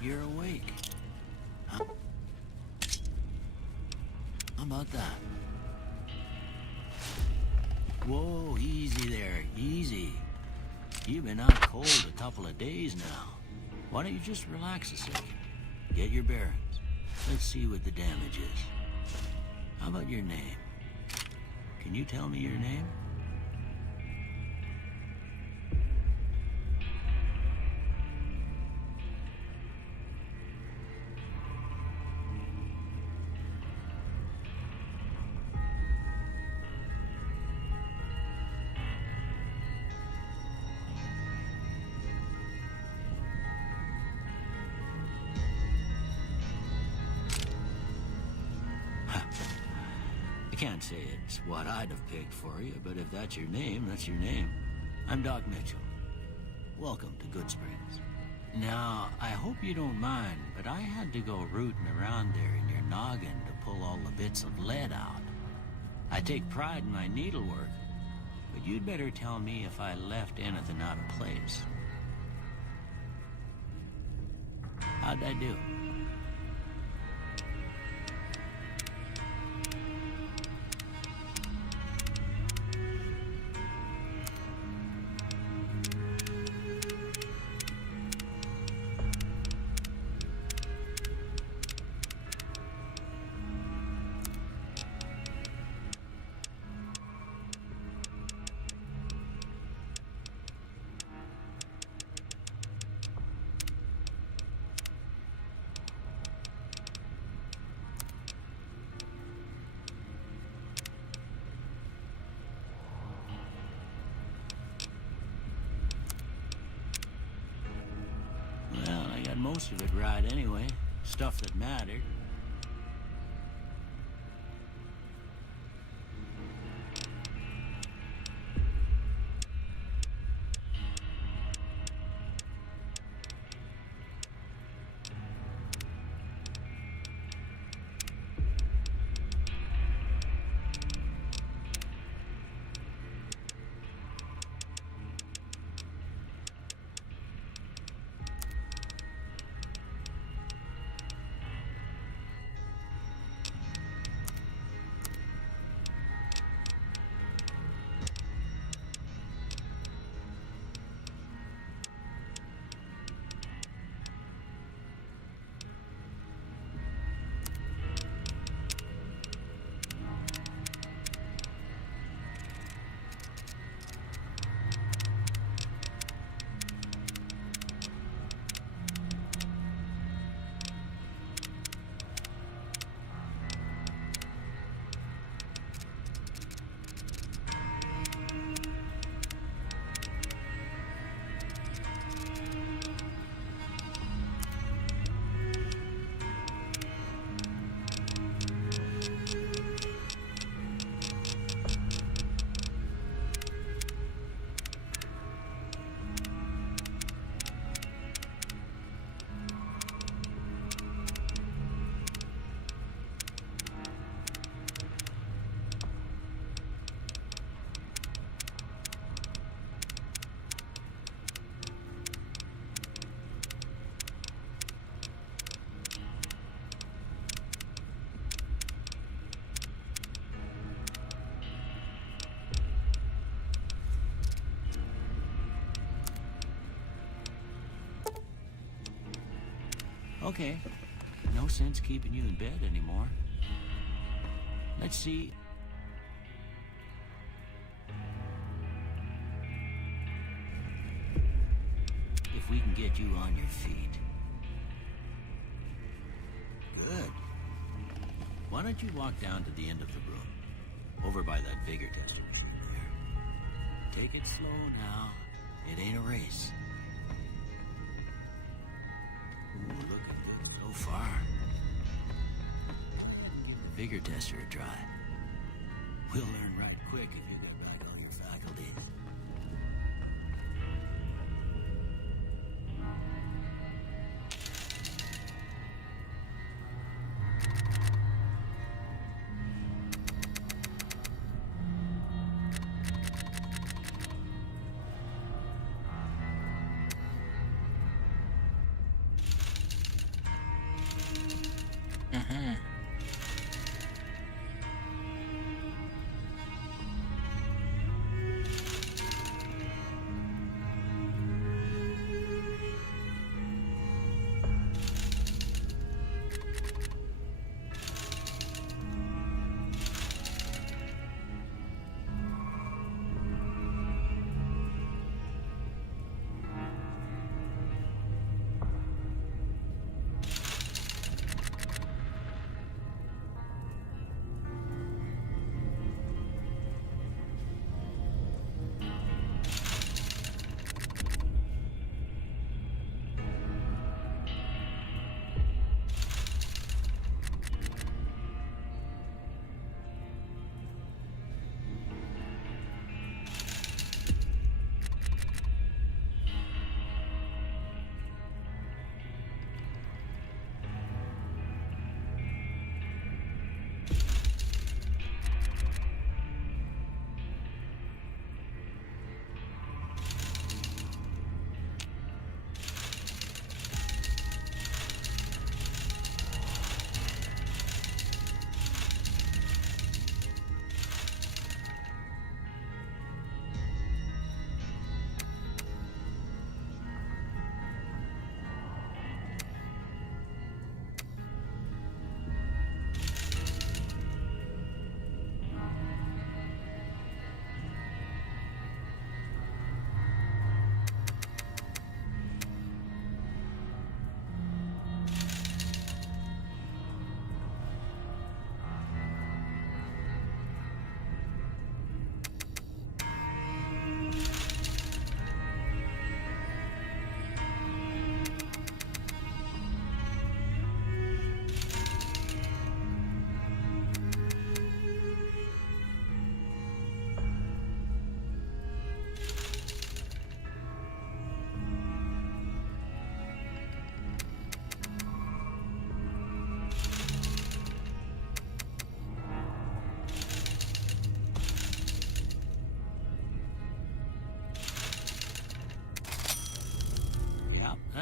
You're awake. Huh? How about that? Whoa, easy there, easy. You've been out cold a couple of days now. Why don't you just relax a second? Get your bearings. Let's see what the damage is. How about your name? Can you tell me your name? I can't say it's what I'd have picked for you, but if that's your name, that's your name. I'm Doc Mitchell. Welcome to Good Springs. Now, I hope you don't mind, but I had to go rooting around there in your noggin to pull all the bits of lead out. I take pride in my needlework, but you'd better tell me if I left anything out of place. How'd I do? Most of it right anyway. Stuff that mattered. Okay, no sense keeping you in bed anymore. Let's see. If we can get you on your feet. Good. Why don't you walk down to the end of the room, over by that vigor tester machine there. Take it slow now. It ain't a race. Ooh, looking good so far. Give the vigor tester a try. We'll learn right quick if you get back on your faculties.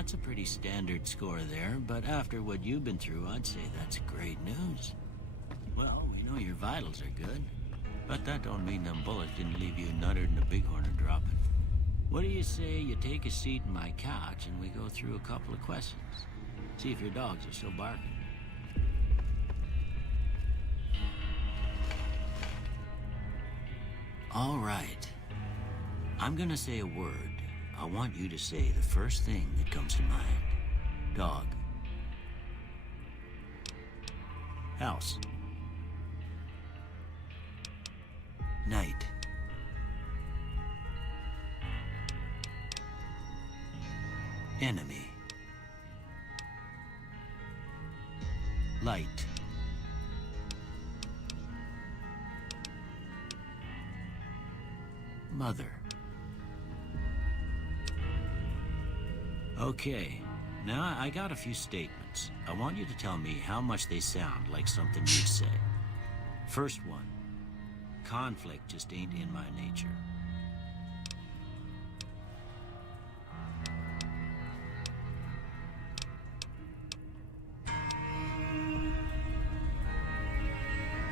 that's a pretty standard score there, but after what you've been through, I'd say that's great news. Well, we know your vitals are good, but that don't mean them bullets didn't leave you nuttered and a bighorn dropping. What do you say you take a seat in my couch and we go through a couple of questions? See if your dogs are still barking. All right. I'm gonna say a word. I want you to say the first thing that comes to mind. Dog. House. Night. Enemy. Light. Mother. Okay, now I got a few statements. I want you to tell me how much they sound like something you'd say. First one, conflict just ain't in my nature.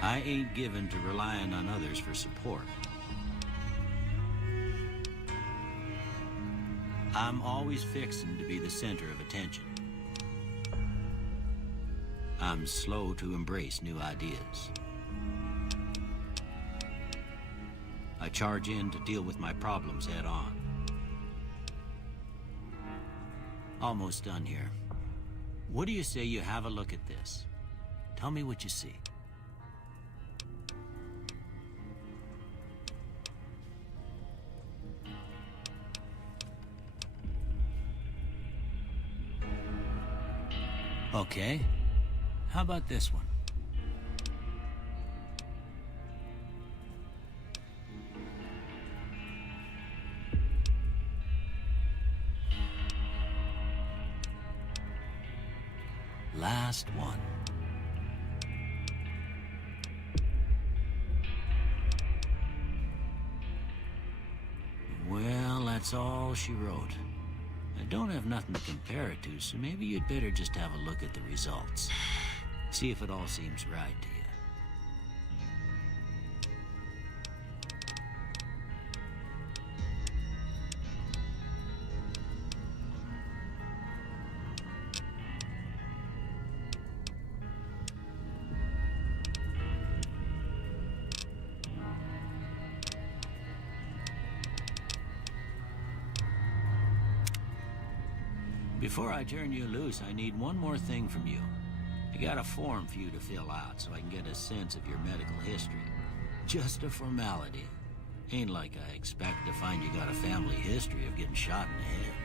I ain't given to relying on others for support. I'm always fixing to be the center of attention. I'm slow to embrace new ideas. I charge in to deal with my problems head on. Almost done here. What do you say you have a look at this? Tell me what you see. Okay, how about this one? Last one. Well, that's all she wrote. I don't have nothing to compare it to, so maybe you'd better just have a look at the results. See if it all seems right to you. Before I turn you loose, I need one more thing from you. I got a form for you to fill out so I can get a sense of your medical history. Just a formality. Ain't like I expect to find you got a family history of getting shot in the head.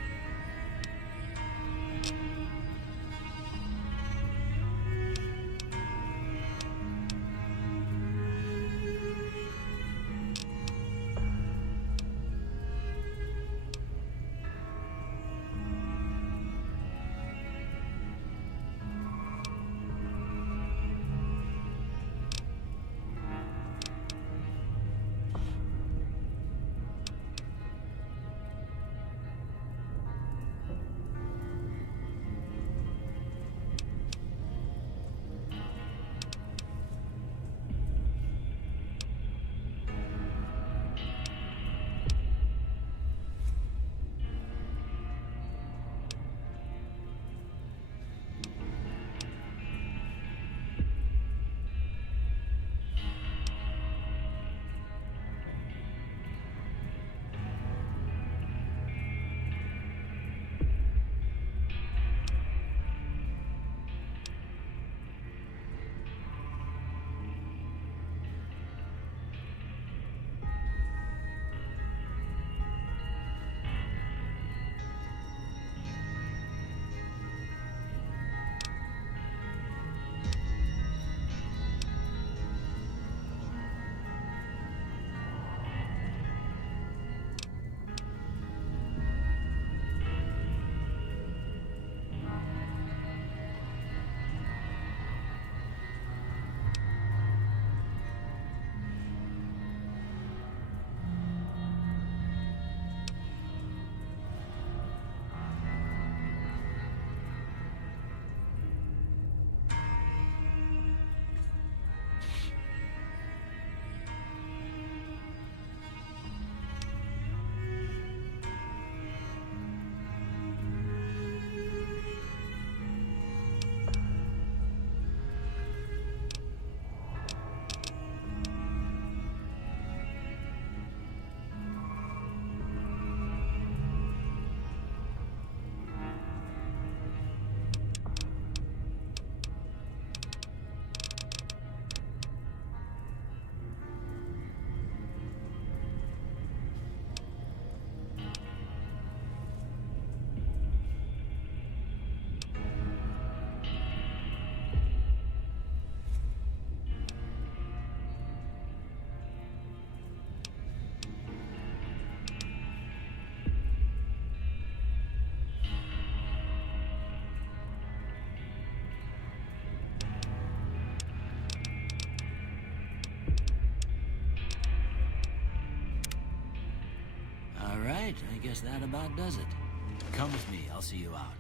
right, I guess that about does it. Come with me, I'll see you out.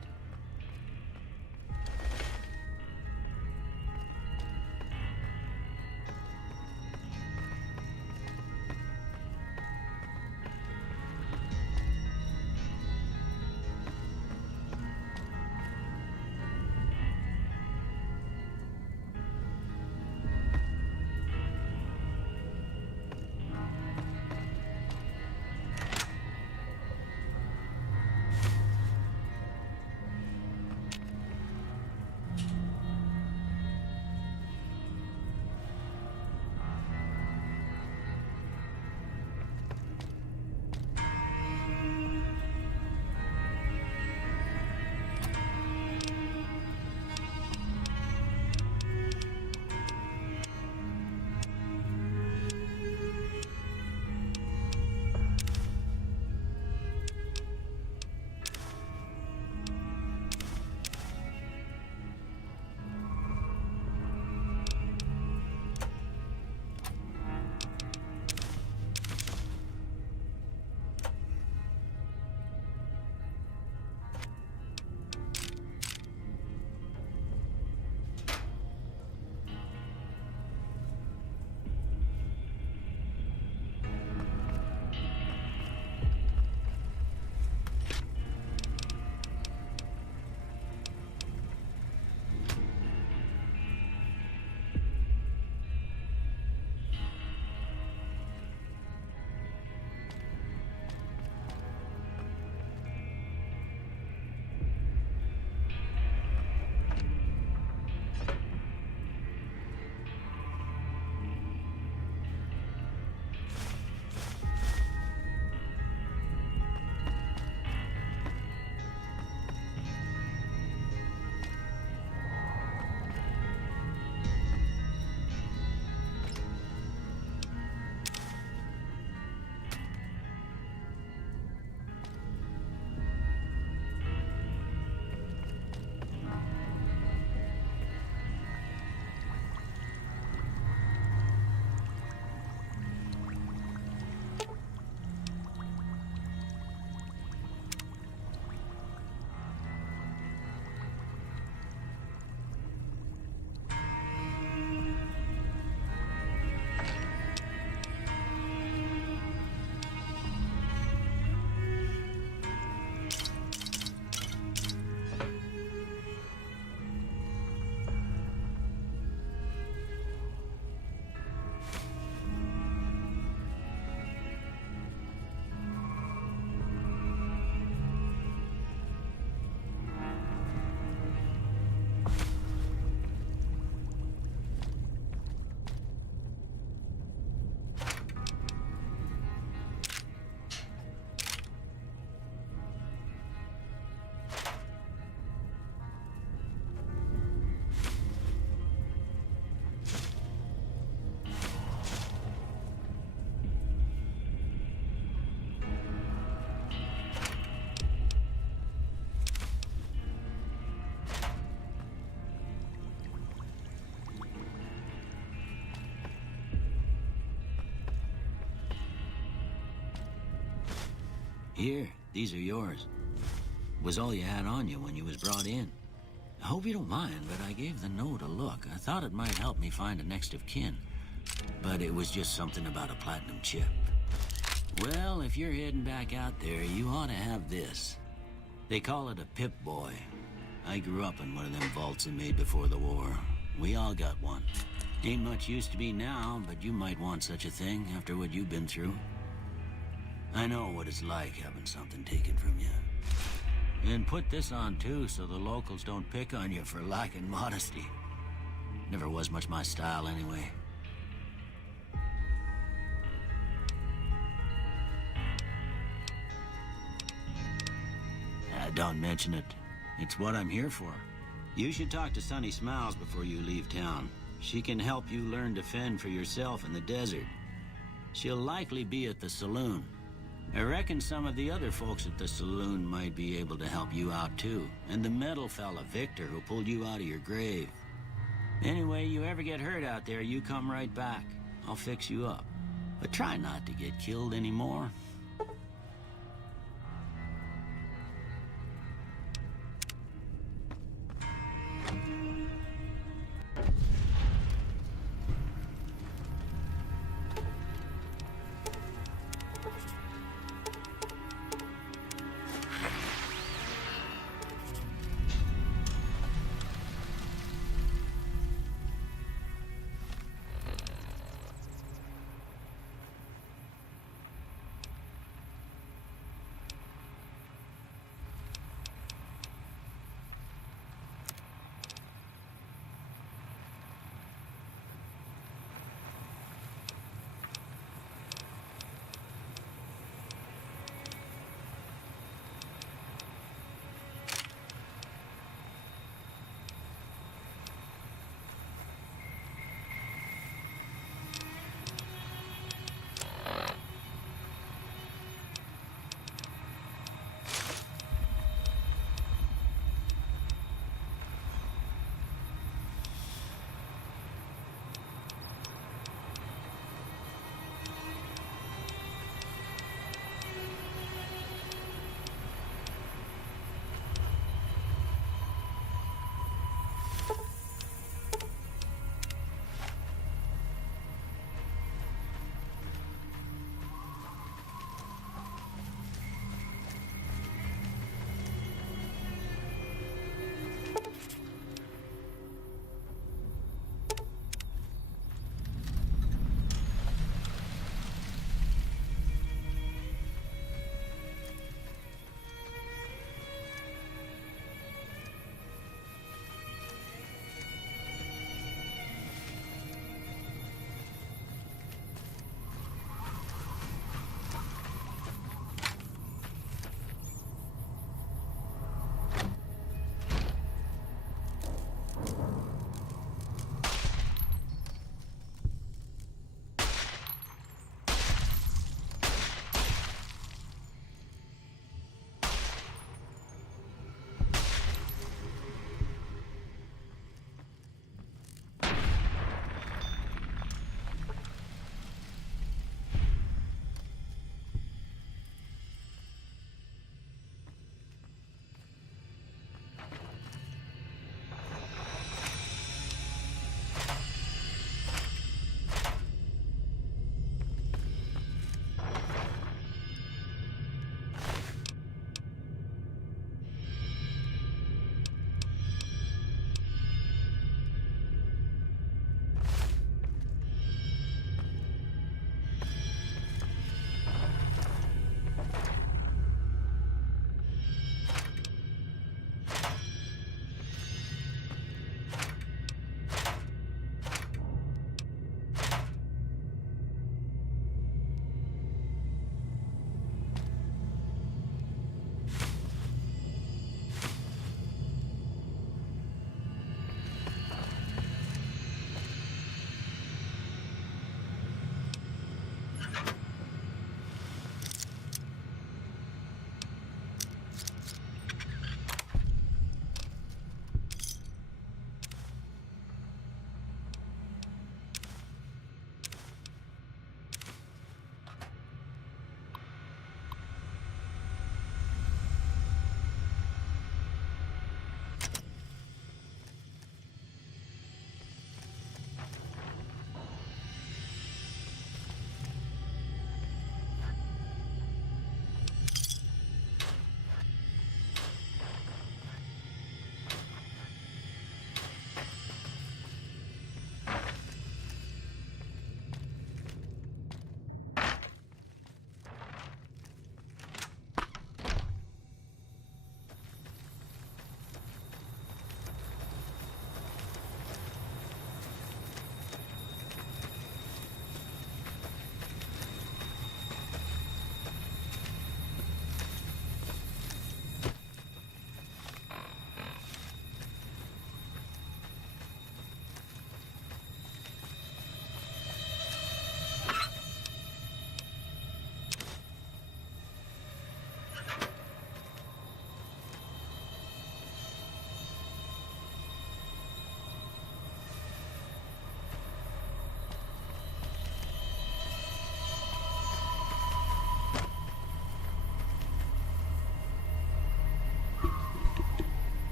Here, these are yours. Was all you had on you when you was brought in. I hope you don't mind, but I gave the note a look. I thought it might help me find a next of kin. But it was just something about a platinum chip. Well, if you're heading back out there, you ought to have this. They call it a Pip-Boy. I grew up in one of them vaults they made before the war. We all got one. Ain't much use to be now, but you might want such a thing after what you've been through. I know what it's like having something taken from you. And put this on too, so the locals don't pick on you for lacking modesty. Never was much my style anyway. Don't mention it. It's what I'm here for. You should talk to Sunny Smiles before you leave town. She can help you learn to fend for yourself in the desert. She'll likely be at the saloon. I reckon some of the other folks at the saloon might be able to help you out too. And the metal fella, Victor, who pulled you out of your grave. Anyway, you ever get hurt out there, you come right back. I'll fix you up. But try not to get killed anymore.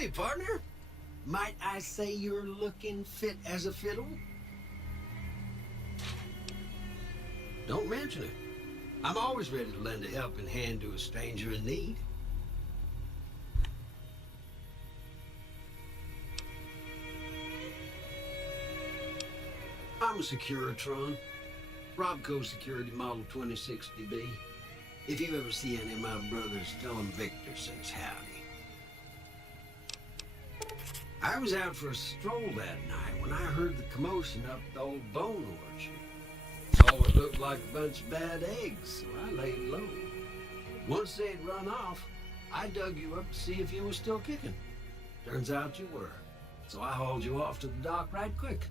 Howdy, partner. Might I say you're looking fit as a fiddle? Don't mention it. I'm always ready to lend a helping hand to a stranger in need. I'm a Securitron. Robco Security Model 2060B. If you ever see any of my brothers, tell them Victor says howdy. I was out for a stroll that night when I heard the commotion up the old bone orchard. Saw what looked like a bunch of bad eggs, so I laid low. Once they'd run off, I dug you up to see if you were still kicking. Turns out you were, so I hauled you off to the dock right quick.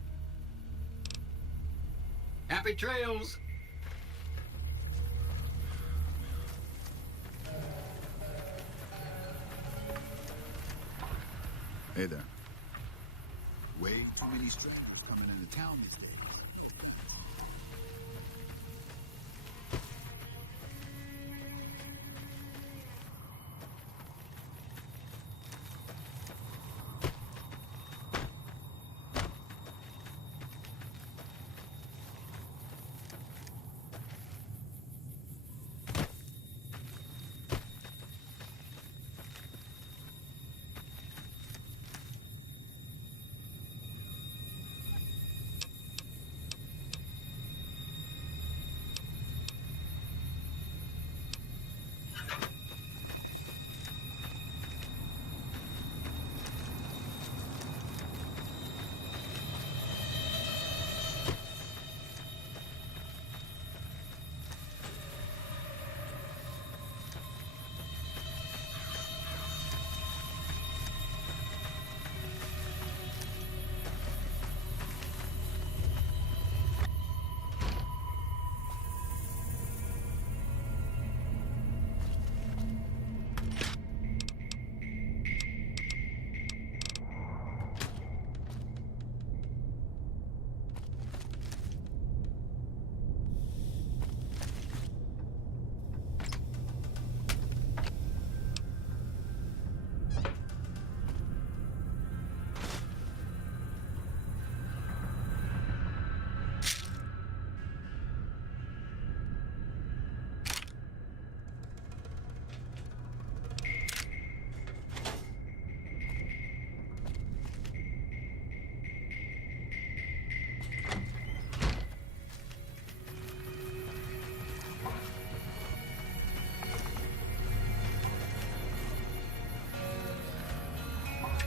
Happy trails! Hey there. Way too many strippers coming into town these days.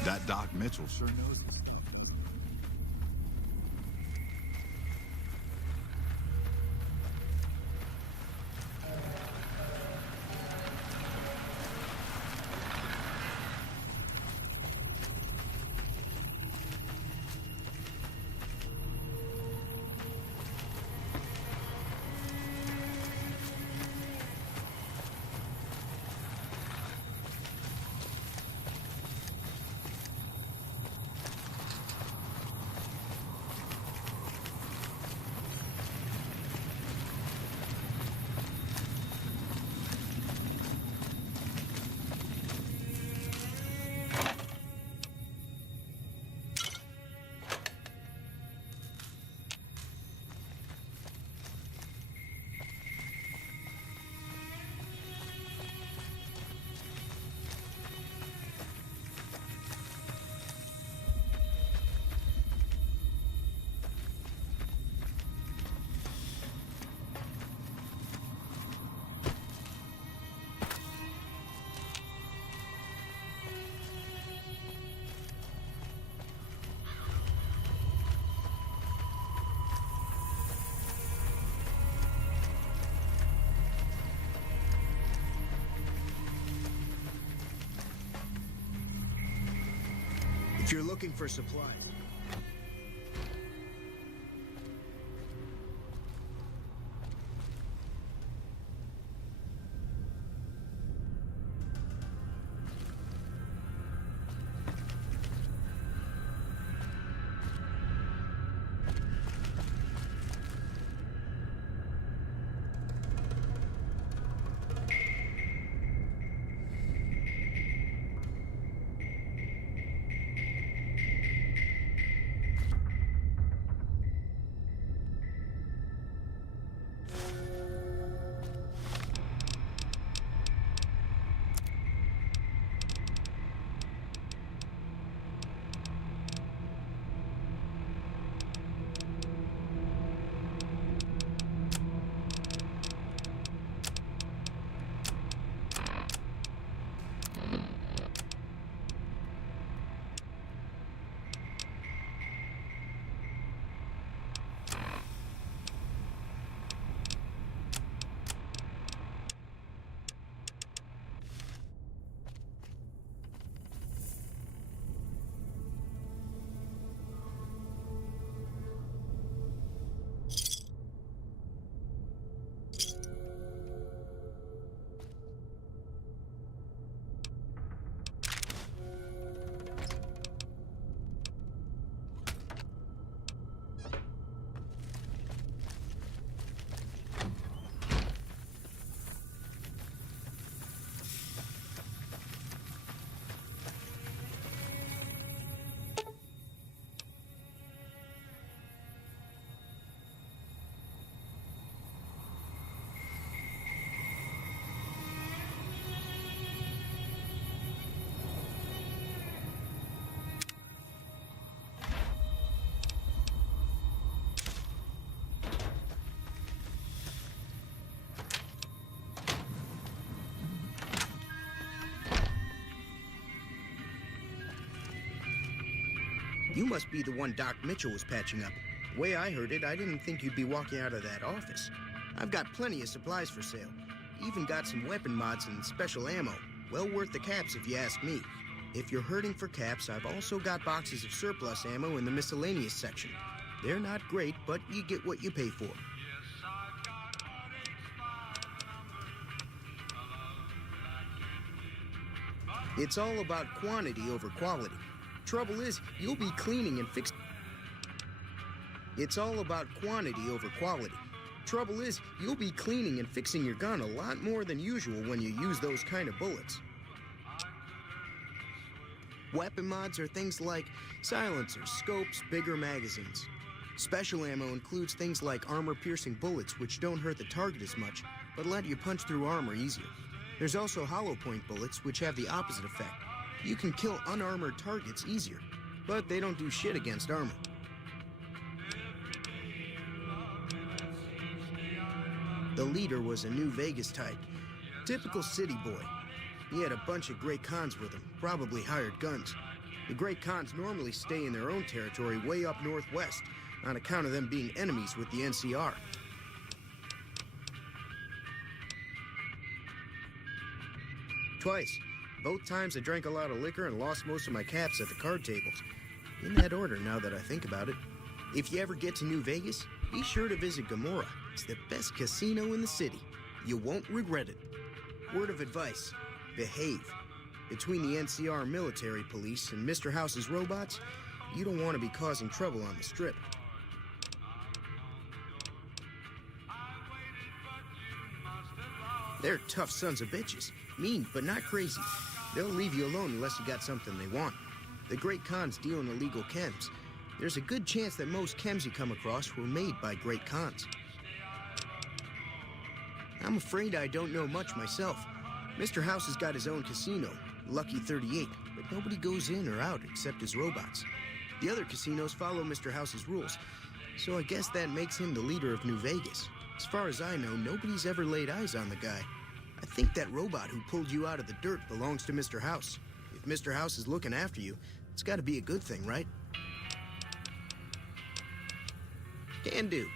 That Doc Mitchell sure knows it. If you're looking for supplies. You must be the one Doc Mitchell was patching up. The way I heard it, I didn't think you'd be walking out of that office. I've got plenty of supplies for sale. Even got some weapon mods and special ammo. Well worth the caps if you ask me. If you're hurting for caps, I've also got boxes of surplus ammo in the miscellaneous section. They're not great, but you get what you pay for. It's all about quantity over quality. Trouble is, you'll be cleaning and fixing. It's all about quantity over quality. Trouble is, you'll be cleaning and fixing your gun a lot more than usual when you use those kind of bullets. Weapon mods are things like silencers, scopes, bigger magazines. Special ammo includes things like armor-piercing bullets, which don't hurt the target as much, but let you punch through armor easier. There's also hollow point bullets, which have the opposite effect. You can kill unarmored targets easier, but they don't do shit against armor. The leader was a New Vegas type. Typical city boy. He had a bunch of Great Khans with him, probably hired guns. The Great Khans normally stay in their own territory way up northwest, on account of them being enemies with the NCR. Twice. Both times I drank a lot of liquor and lost most of my caps at the card tables. In that order, now that I think about it. If you ever get to New Vegas, be sure to visit Gomorrah. It's the best casino in the city. You won't regret it. Word of advice, behave. Between the NCR military police and Mr. House's robots, you don't want to be causing trouble on the Strip. They're tough sons of bitches. Mean, but not crazy. They'll leave you alone unless you got something they want. The Great Khans deal in illegal chems. There's a good chance that most chems you come across were made by Great Khans. I'm afraid I don't know much myself. Mr. House has got his own casino, Lucky 38, but nobody goes in or out except his robots. The other casinos follow Mr. House's rules, so I guess that makes him the leader of New Vegas. As far as I know, nobody's ever laid eyes on the guy. I think that robot who pulled you out of the dirt belongs to Mr. House. If Mr. House is looking after you, it's got to be a good thing, right? Can do.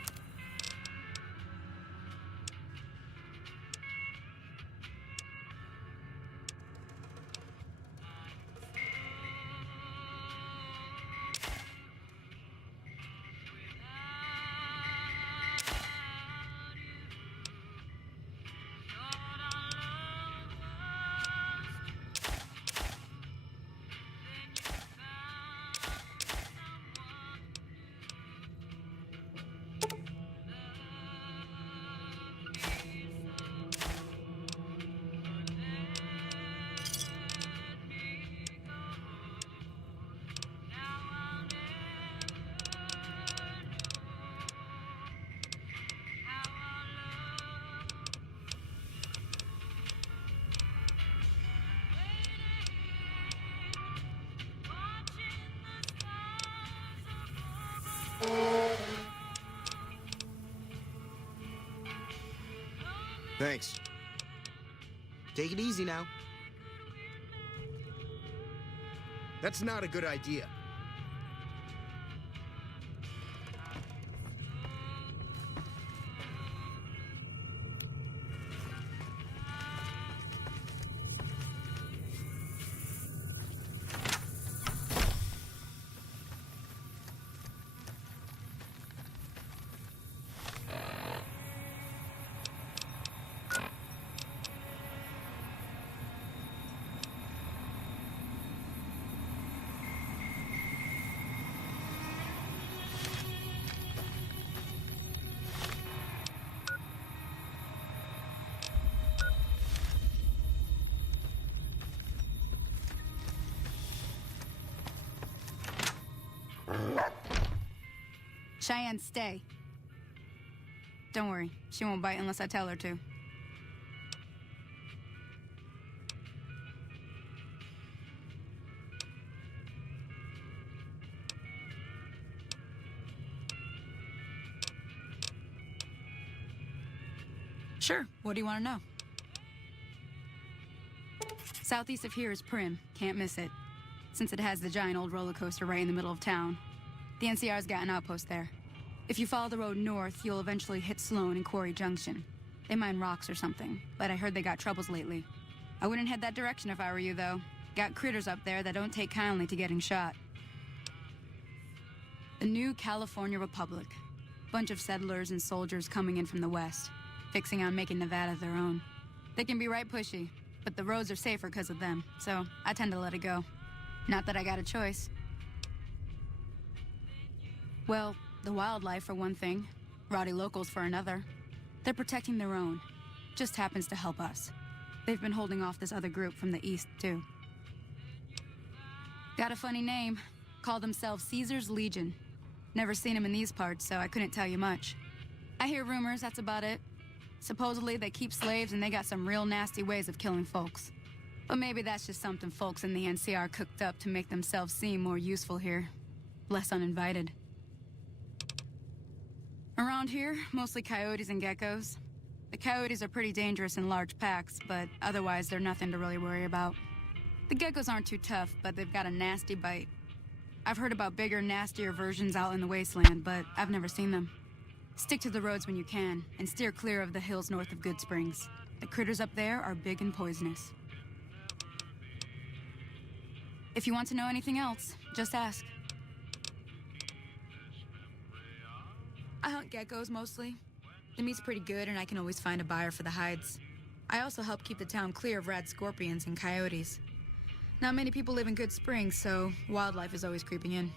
Thanks. Take it easy now. That's not a good idea. Cheyenne, stay. Don't worry, she won't bite unless I tell her to. Sure, what do you want to know? Southeast of here is Prim, can't miss it. since it has the giant old roller coaster right in the middle of town. The NCR's got an outpost there. If you follow the road north, you'll eventually hit Sloan and Quarry Junction. They mine rocks or something, but I heard they got troubles lately. I wouldn't head that direction if I were you, though. Got critters up there that don't take kindly to getting shot. The new California Republic. Bunch of settlers and soldiers coming in from the west, fixing on making Nevada their own. They can be right pushy, but the roads are safer because of them, so I tend to let it go. Not that I got a choice. Well, the wildlife for one thing, rowdy locals for another. They're protecting their own. Just happens to help us. They've been holding off this other group from the east, too. Got a funny name. Call themselves Caesar's Legion. Never seen them in these parts, so I couldn't tell you much. I hear rumors, that's about it. Supposedly they keep slaves and they got some real nasty ways of killing folks. But maybe that's just something folks in the NCR cooked up to make themselves seem more useful here. Less uninvited. Around here, mostly coyotes and geckos. The coyotes are pretty dangerous in large packs, but otherwise they're nothing to really worry about. The geckos aren't too tough, but they've got a nasty bite. I've heard about bigger, nastier versions out in the wasteland, but I've never seen them. Stick to the roads when you can, and steer clear of the hills north of Good Springs. The critters up there are big and poisonous. If you want to know anything else, just ask. I hunt geckos mostly. The meat's pretty good, and I can always find a buyer for the hides. I also help keep the town clear of rad scorpions and coyotes. Not many people live in Good Springs, so wildlife is always creeping in.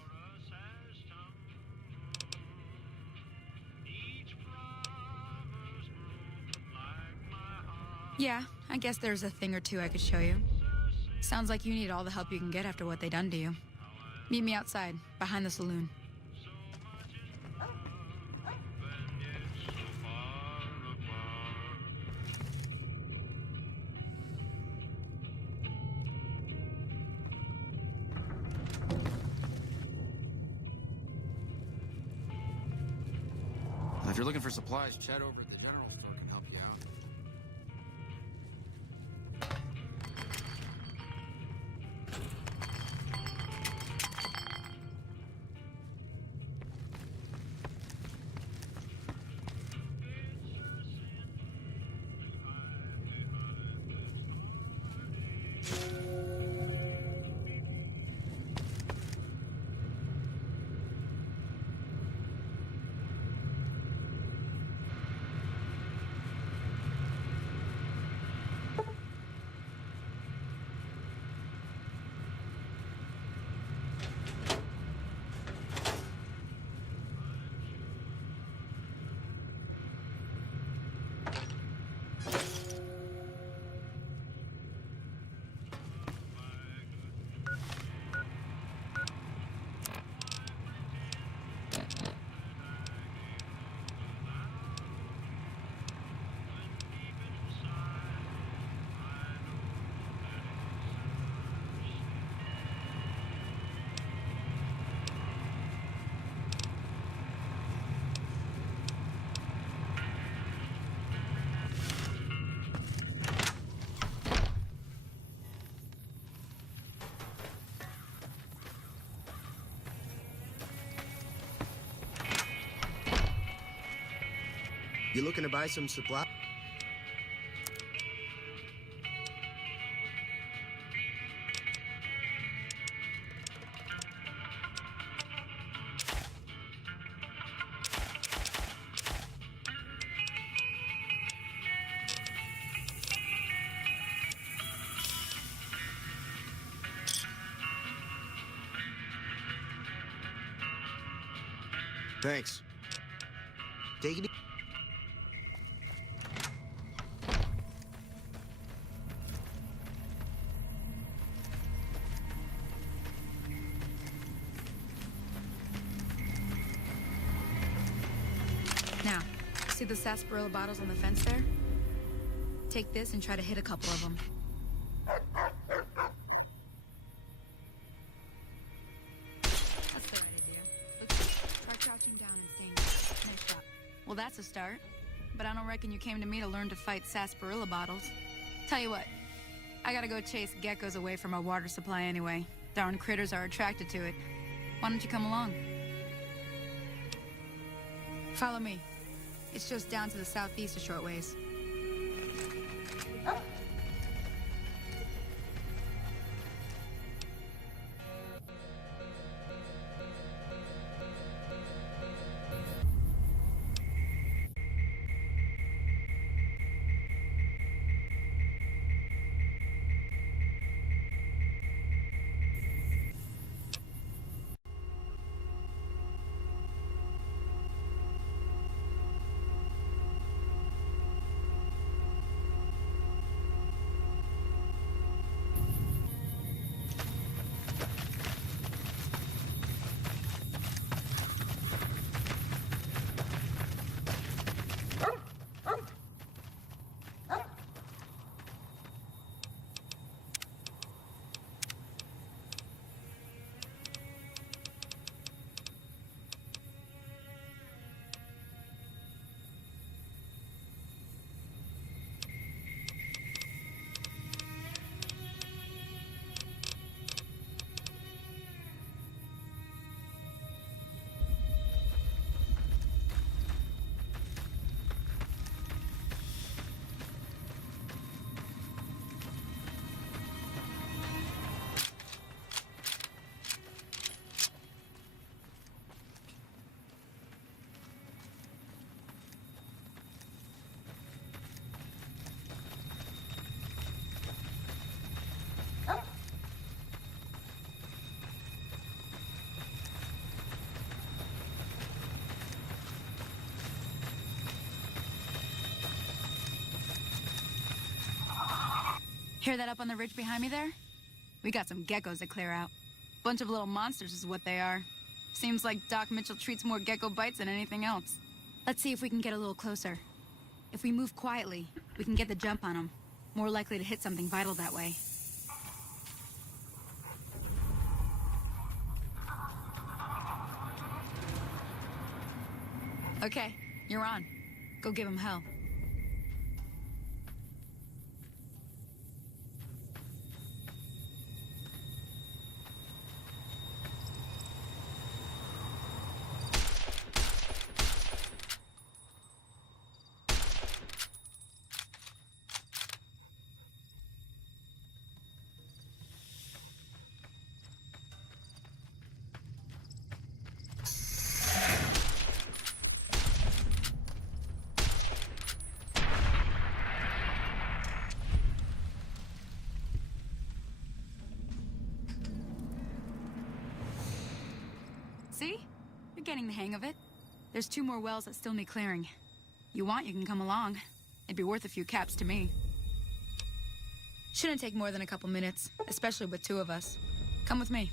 Yeah, I guess there's a thing or two I could show you. Sounds like you need all the help you can get after what they done to you. Meet me outside, behind the saloon. If you're looking for supplies, chat over at the general store can help you out. You looking to buy some supply? Thanks. Take it easy. Now, see the sarsaparilla bottles on the fence there? Take this and try to hit a couple of them. That's the right idea. Look, try crouching down and staying down. Nice shot. Well, that's a start. But I don't reckon you came to me to learn to fight sarsaparilla bottles. Tell you what, I gotta go chase geckos away from our water supply anyway. Darn critters are attracted to it. Why don't you come along? Follow me. It's just down to the southeast a short ways. Hear that up on the ridge behind me there? We got some geckos to clear out. Bunch of little monsters is what they are. Seems like Doc Mitchell treats more gecko bites than anything else. Let's see if we can get a little closer. If we move quietly, we can get the jump on them. More likely to hit something vital that way. Okay, you're on. Go give him hell. See? You're getting the hang of it. There's 2 more wells that still need clearing. You want, you can come along. It'd be worth a few caps to me. Shouldn't take more than a couple minutes, especially with 2 of us. Come with me.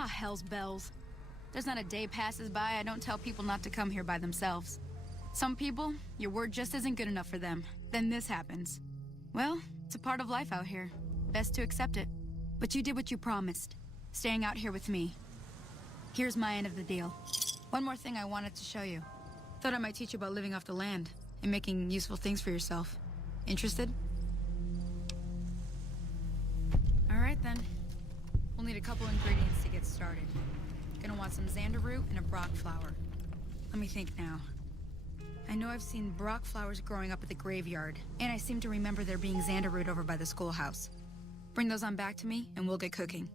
Ah, hell's bells. There's not a day passes by I don't tell people not to come here by themselves. Some people, your word just isn't good enough for them. Then this happens. Well, it's a part of life out here. Best to accept it. But you did what you promised, staying out here with me. Here's my end of the deal. One more thing I wanted to show you. Thought I might teach you about living off the land and making useful things for yourself. Interested? All right, then. We'll need a couple ingredients to get started. Gonna gonna want some xander root and a brock flower. Let me think now. I know I've seen brock flowers growing up at the graveyard, and I seem to remember there being xander root over by the schoolhouse. Bring those on back to me, and we'll get cooking.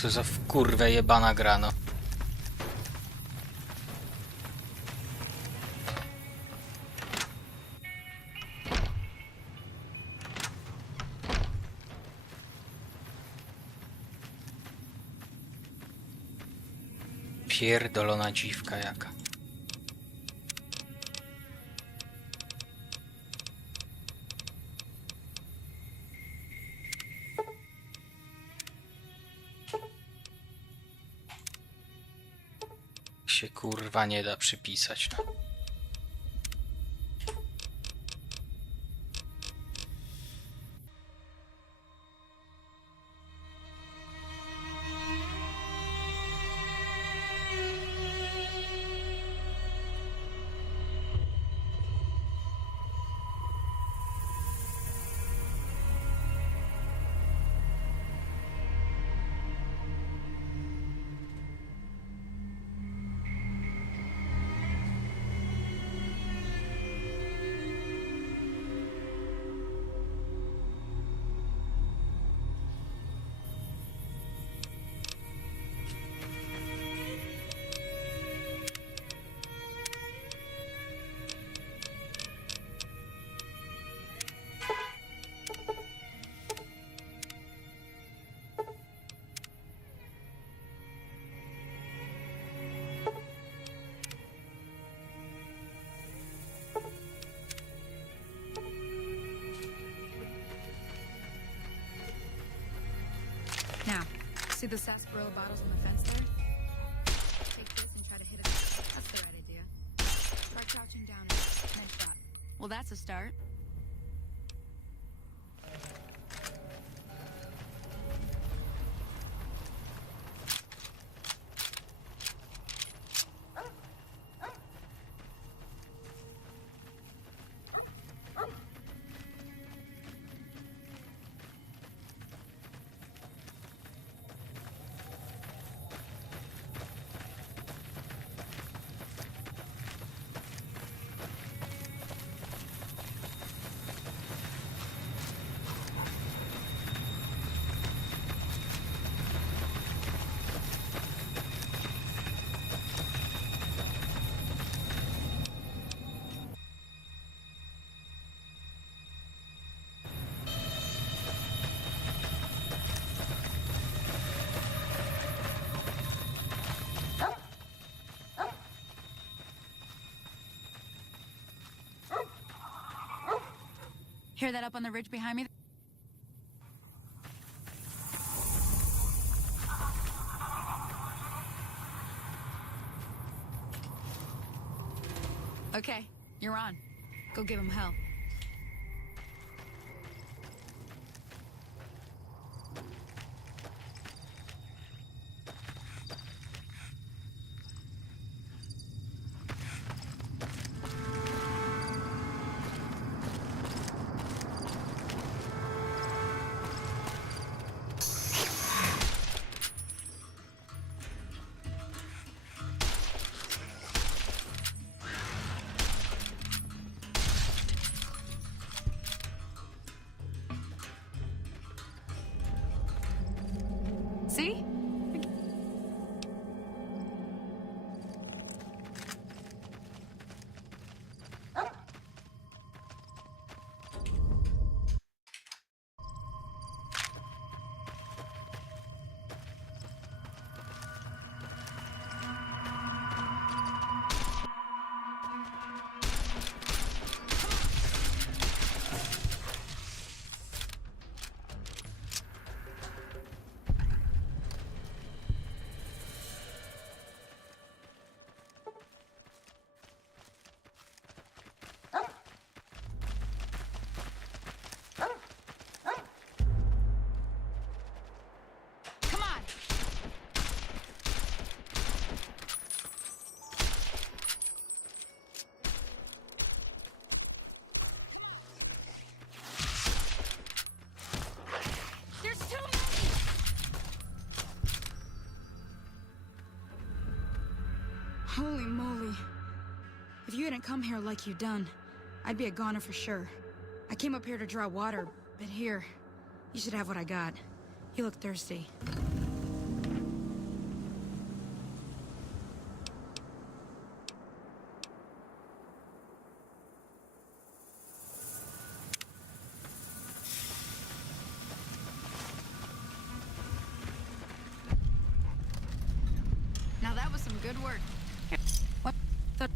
Co za kurwę jebana grano. Pierdolona dziwka jaka. Się kurwa nie da przypisać, no. Now, see the sarsaparilla bottles on the fence there? Take this and try to hit it. That's the right idea. Try crouching down and nice shot. Well, that's a start. Hear that up on the ridge behind me? Okay, you're on. Go give him hell. See? Come on! There's too many! Holy moly. If you hadn't come here like you done, I'd be a goner for sure. I came up here to draw water, but here, you should have what I got. You look thirsty. Now that was some good work. What the...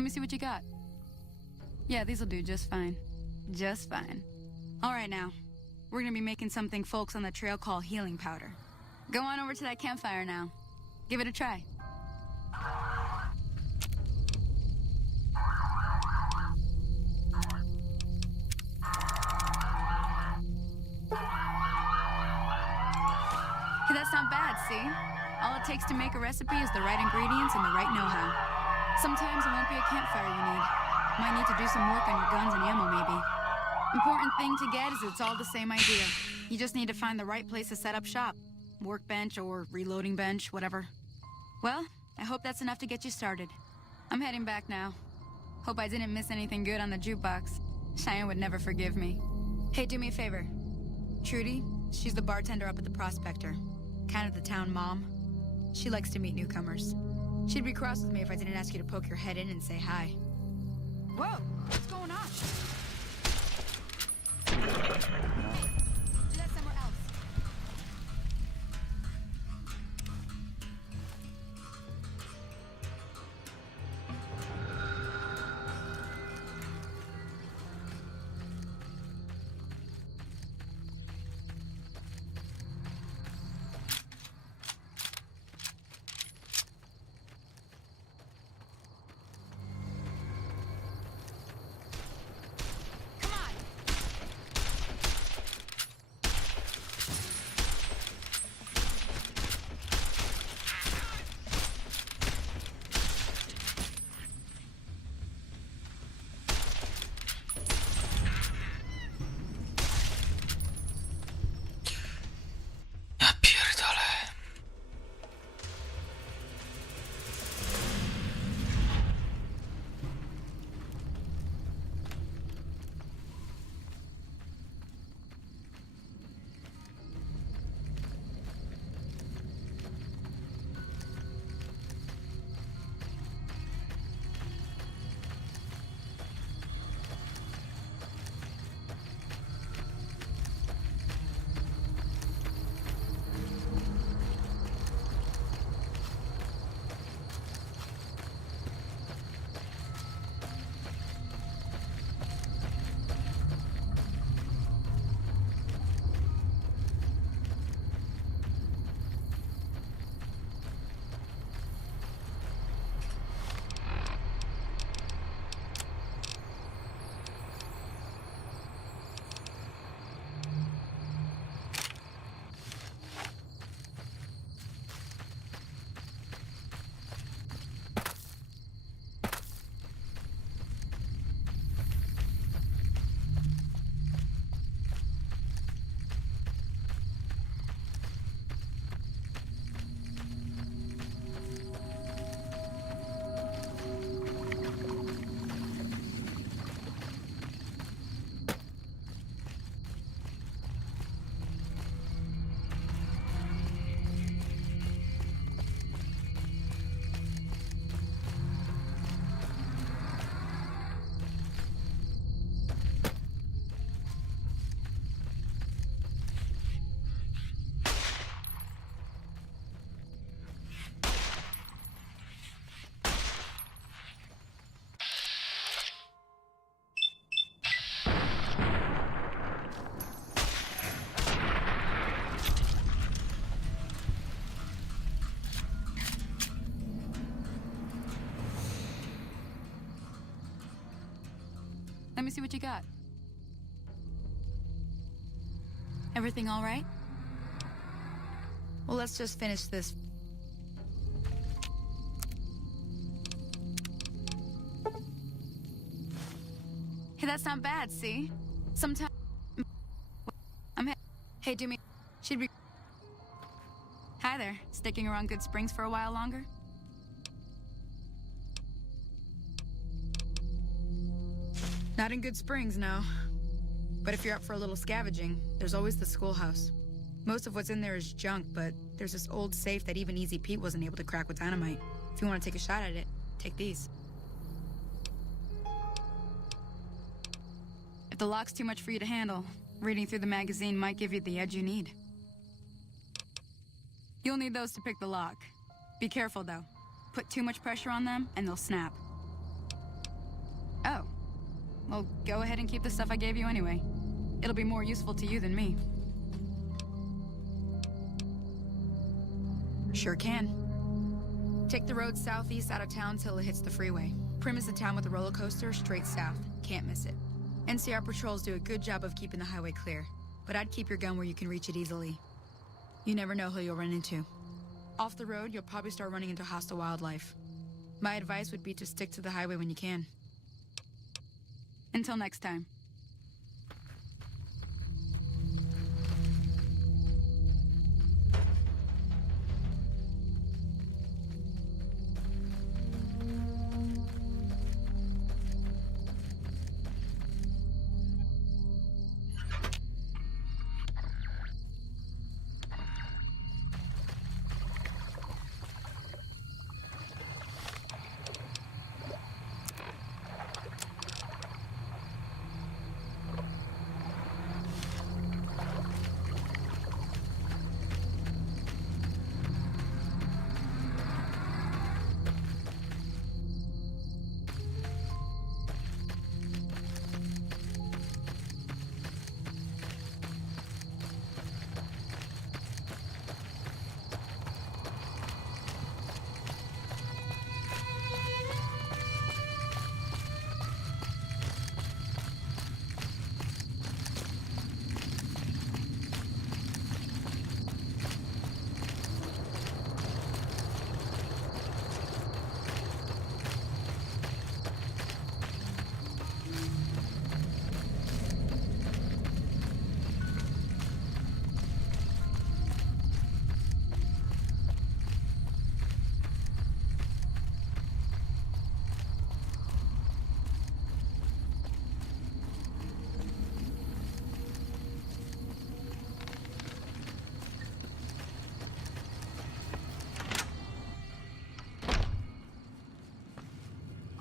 Let me see what you got. Yeah, these'll do just fine. Just fine. All right, now. We're gonna be making something folks on the trail call healing powder. Go on over to that campfire now. Give it a try. Hey, that's not bad, see? All it takes to make a recipe is the right ingredients and the right know-how. Sometimes it won't be a campfire you need. Might need to do some work on your guns and ammo, maybe. Important thing to get is it's all the same idea. You just need to find the right place to set up shop. Workbench or reloading bench, whatever. Well, I hope that's enough to get you started. I'm heading back now. Hope I didn't miss anything good on the jukebox. Cheyenne would never forgive me. Hey, do me a favor. Trudy, she's the bartender up at the Prospector. Kind of the town mom. She likes to meet newcomers. She'd be cross with me if I didn't ask you to poke your head in and say hi. Whoa, what's going on? Do that somewhere else. Ja pierdolę. Let me see what you got. Everything all right? Well, let's just finish this. Hey, that's not bad, see? Sometimes... Hey, do me... She'd be... Hi there. Sticking around Good Springs for a while longer? Not in Good Springs, no. But if you're up for a little scavenging, there's always the schoolhouse. Most of what's in there is junk, but there's this old safe that even Easy Pete wasn't able to crack with dynamite. If you want to take a shot at it, take these. If the lock's too much for you to handle, reading through the magazine might give you the edge you need. You'll need those to pick the lock. Be careful, though. Put too much pressure on them, and they'll snap. Oh. Well, go ahead and keep the stuff I gave you anyway. It'll be more useful to you than me. Sure can. Take the road southeast out of town till it hits the freeway. Prim is the town with the roller coaster, straight south. Can't miss it. NCR patrols do a good job of keeping the highway clear, but I'd keep your gun where you can reach it easily. You never know who you'll run into. Off the road, you'll probably start running into hostile wildlife. My advice would be to stick to the highway when you can. Until next time.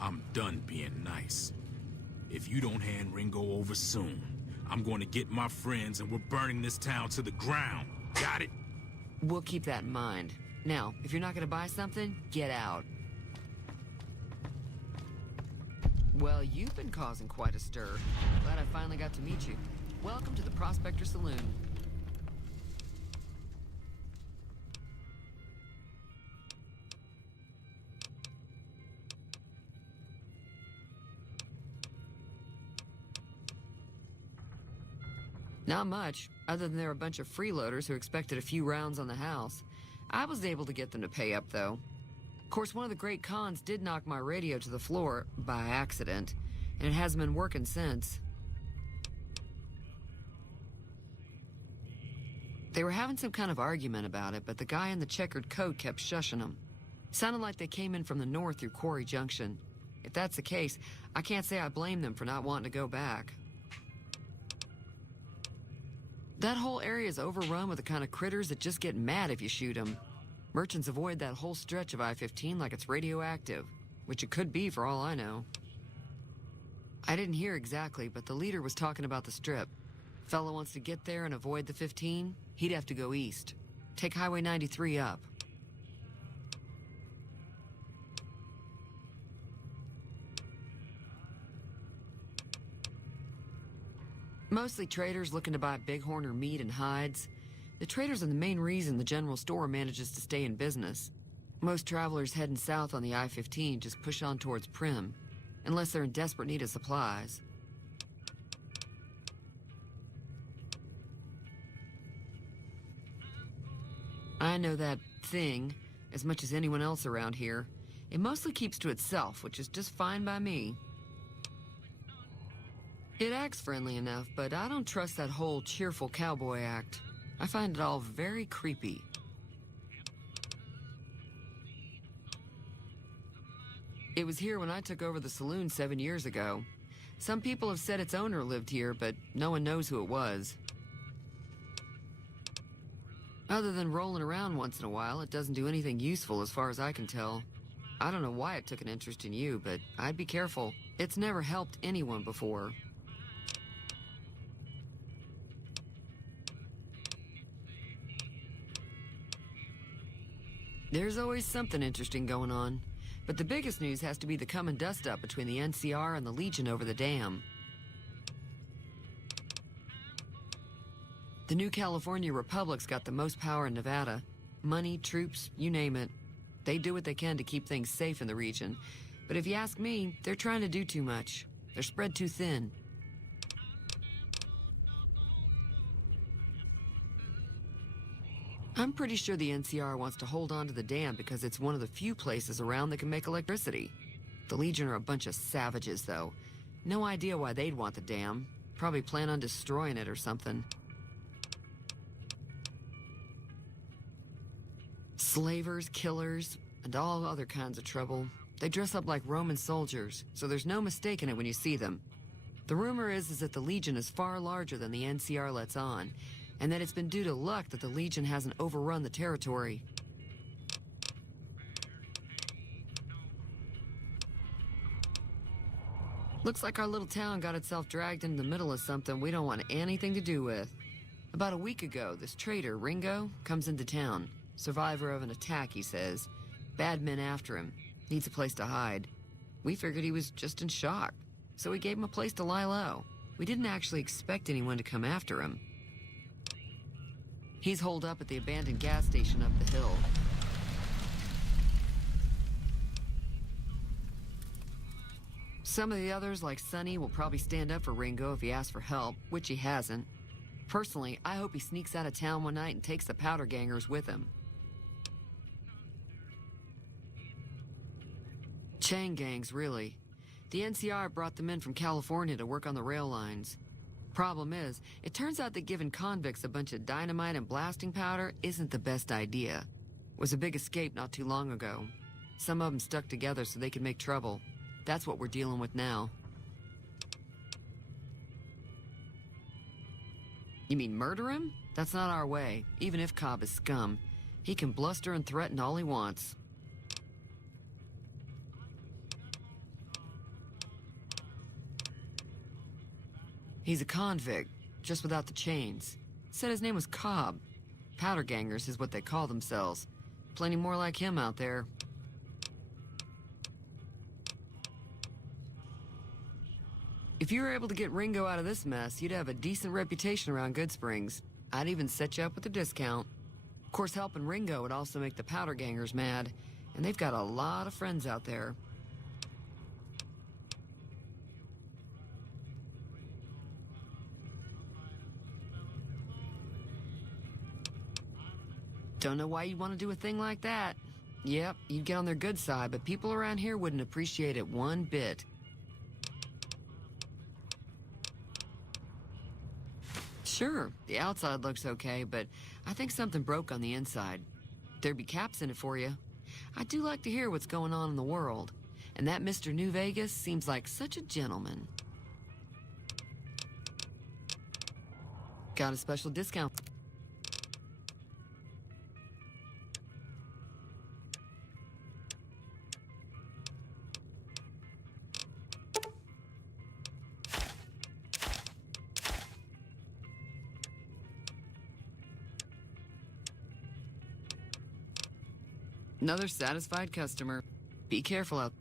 I'm done being nice. If you don't hand Ringo over soon, I'm going to get my friends and we're burning this town to the ground. Got it? We'll keep that in mind. Now, if you're not gonna buy something, get out. Well, you've been causing quite a stir. Glad I finally got to meet you. Welcome to the Prospector Saloon. Not much, other than they're a bunch of freeloaders who expected a few rounds on the house. I was able to get them to pay up, though. Of course, one of the great cons did knock my radio to the floor, by accident, and it hasn't been working since. They were having some kind of argument about it, but the guy in the checkered coat kept shushing them. Sounded like they came in from the north through Quarry Junction. If that's the case, I can't say I blame them for not wanting to go back. That whole area is overrun with the kind of critters that just get mad if you shoot them. Merchants avoid that whole stretch of I-15 like it's radioactive, which it could be for all I know. I didn't hear exactly, but the leader was talking about the strip. Fellow wants to get there and avoid the 15, he'd have to go east. Take Highway 93 up. Mostly traders looking to buy bighorn or meat and hides. The traders are the main reason the general store manages to stay in business. Most travelers heading south on the I-15 just push on towards Prim, unless they're in desperate need of supplies. I know that thing as much as anyone else around here. It mostly keeps to itself, which is just fine by me. It acts friendly enough, but I don't trust that whole cheerful cowboy act. I find it all very creepy. It was here when I took over the saloon 7 years ago. Some people have said its owner lived here, but no one knows who it was. Other than rolling around once in a while, it doesn't do anything useful as far as I can tell. I don't know why it took an interest in you, but I'd be careful. It's never helped anyone before. There's always something interesting going on. But the biggest news has to be the come and dust up between the NCR and the Legion over the dam. The new California Republic's got the most power in Nevada. Money, troops, you name it. They do what they can to keep things safe in the region. But if you ask me, they're trying to do too much. They're spread too thin. I'm pretty sure the NCR wants to hold on to the dam because it's one of the few places around that can make electricity. The Legion are a bunch of savages, though. No idea why they'd want the dam. Probably plan on destroying it or something. Slavers, killers, and all other kinds of trouble. They dress up like Roman soldiers, so there's no mistaking it when you see them. The rumor is that the Legion is far larger than the NCR lets on, and that it's been due to luck that the Legion hasn't overrun the territory. Looks like our little town got itself dragged into the middle of something we don't want anything to do with. About a week ago, this traitor, Ringo, comes into town. Survivor of an attack, he says. Bad men after him. Needs a place to hide. We figured he was just in shock, so we gave him a place to lie low. We didn't actually expect anyone to come after him. He's holed up at the abandoned gas station up the hill. Some of the others, like Sonny, will probably stand up for Ringo if he asks for help, which he hasn't. Personally, I hope he sneaks out of town one night and takes the powder gangers with him. Chain gangs, really. The NCR brought them in from California to work on the rail lines. Problem is, it turns out that giving convicts a bunch of dynamite and blasting powder isn't the best idea. It was a big escape not too long ago. Some of them stuck together so they could make trouble. That's what we're dealing with now. You mean murder him? That's not our way, even if Cobb is scum. He can bluster and threaten all he wants. He's a convict, just without the chains. Said his name was Cobb. Powder gangers is what they call themselves. Plenty more like him out there. If you were able to get Ringo out of this mess, you'd have a decent reputation around Goodsprings. I'd even set you up with a discount. Of course, helping Ringo would also make the powder gangers mad, and they've got a lot of friends out there. Don't know why you'd want to do a thing like that. Yep, you'd get on their good side, but people around here wouldn't appreciate it one bit. Sure, the outside looks okay, but I think something broke on the inside. There'd be caps in it for you. I do like to hear what's going on in the world, and that Mr. New Vegas seems like such a gentleman. Got a special discount. Another satisfied customer. Be careful out.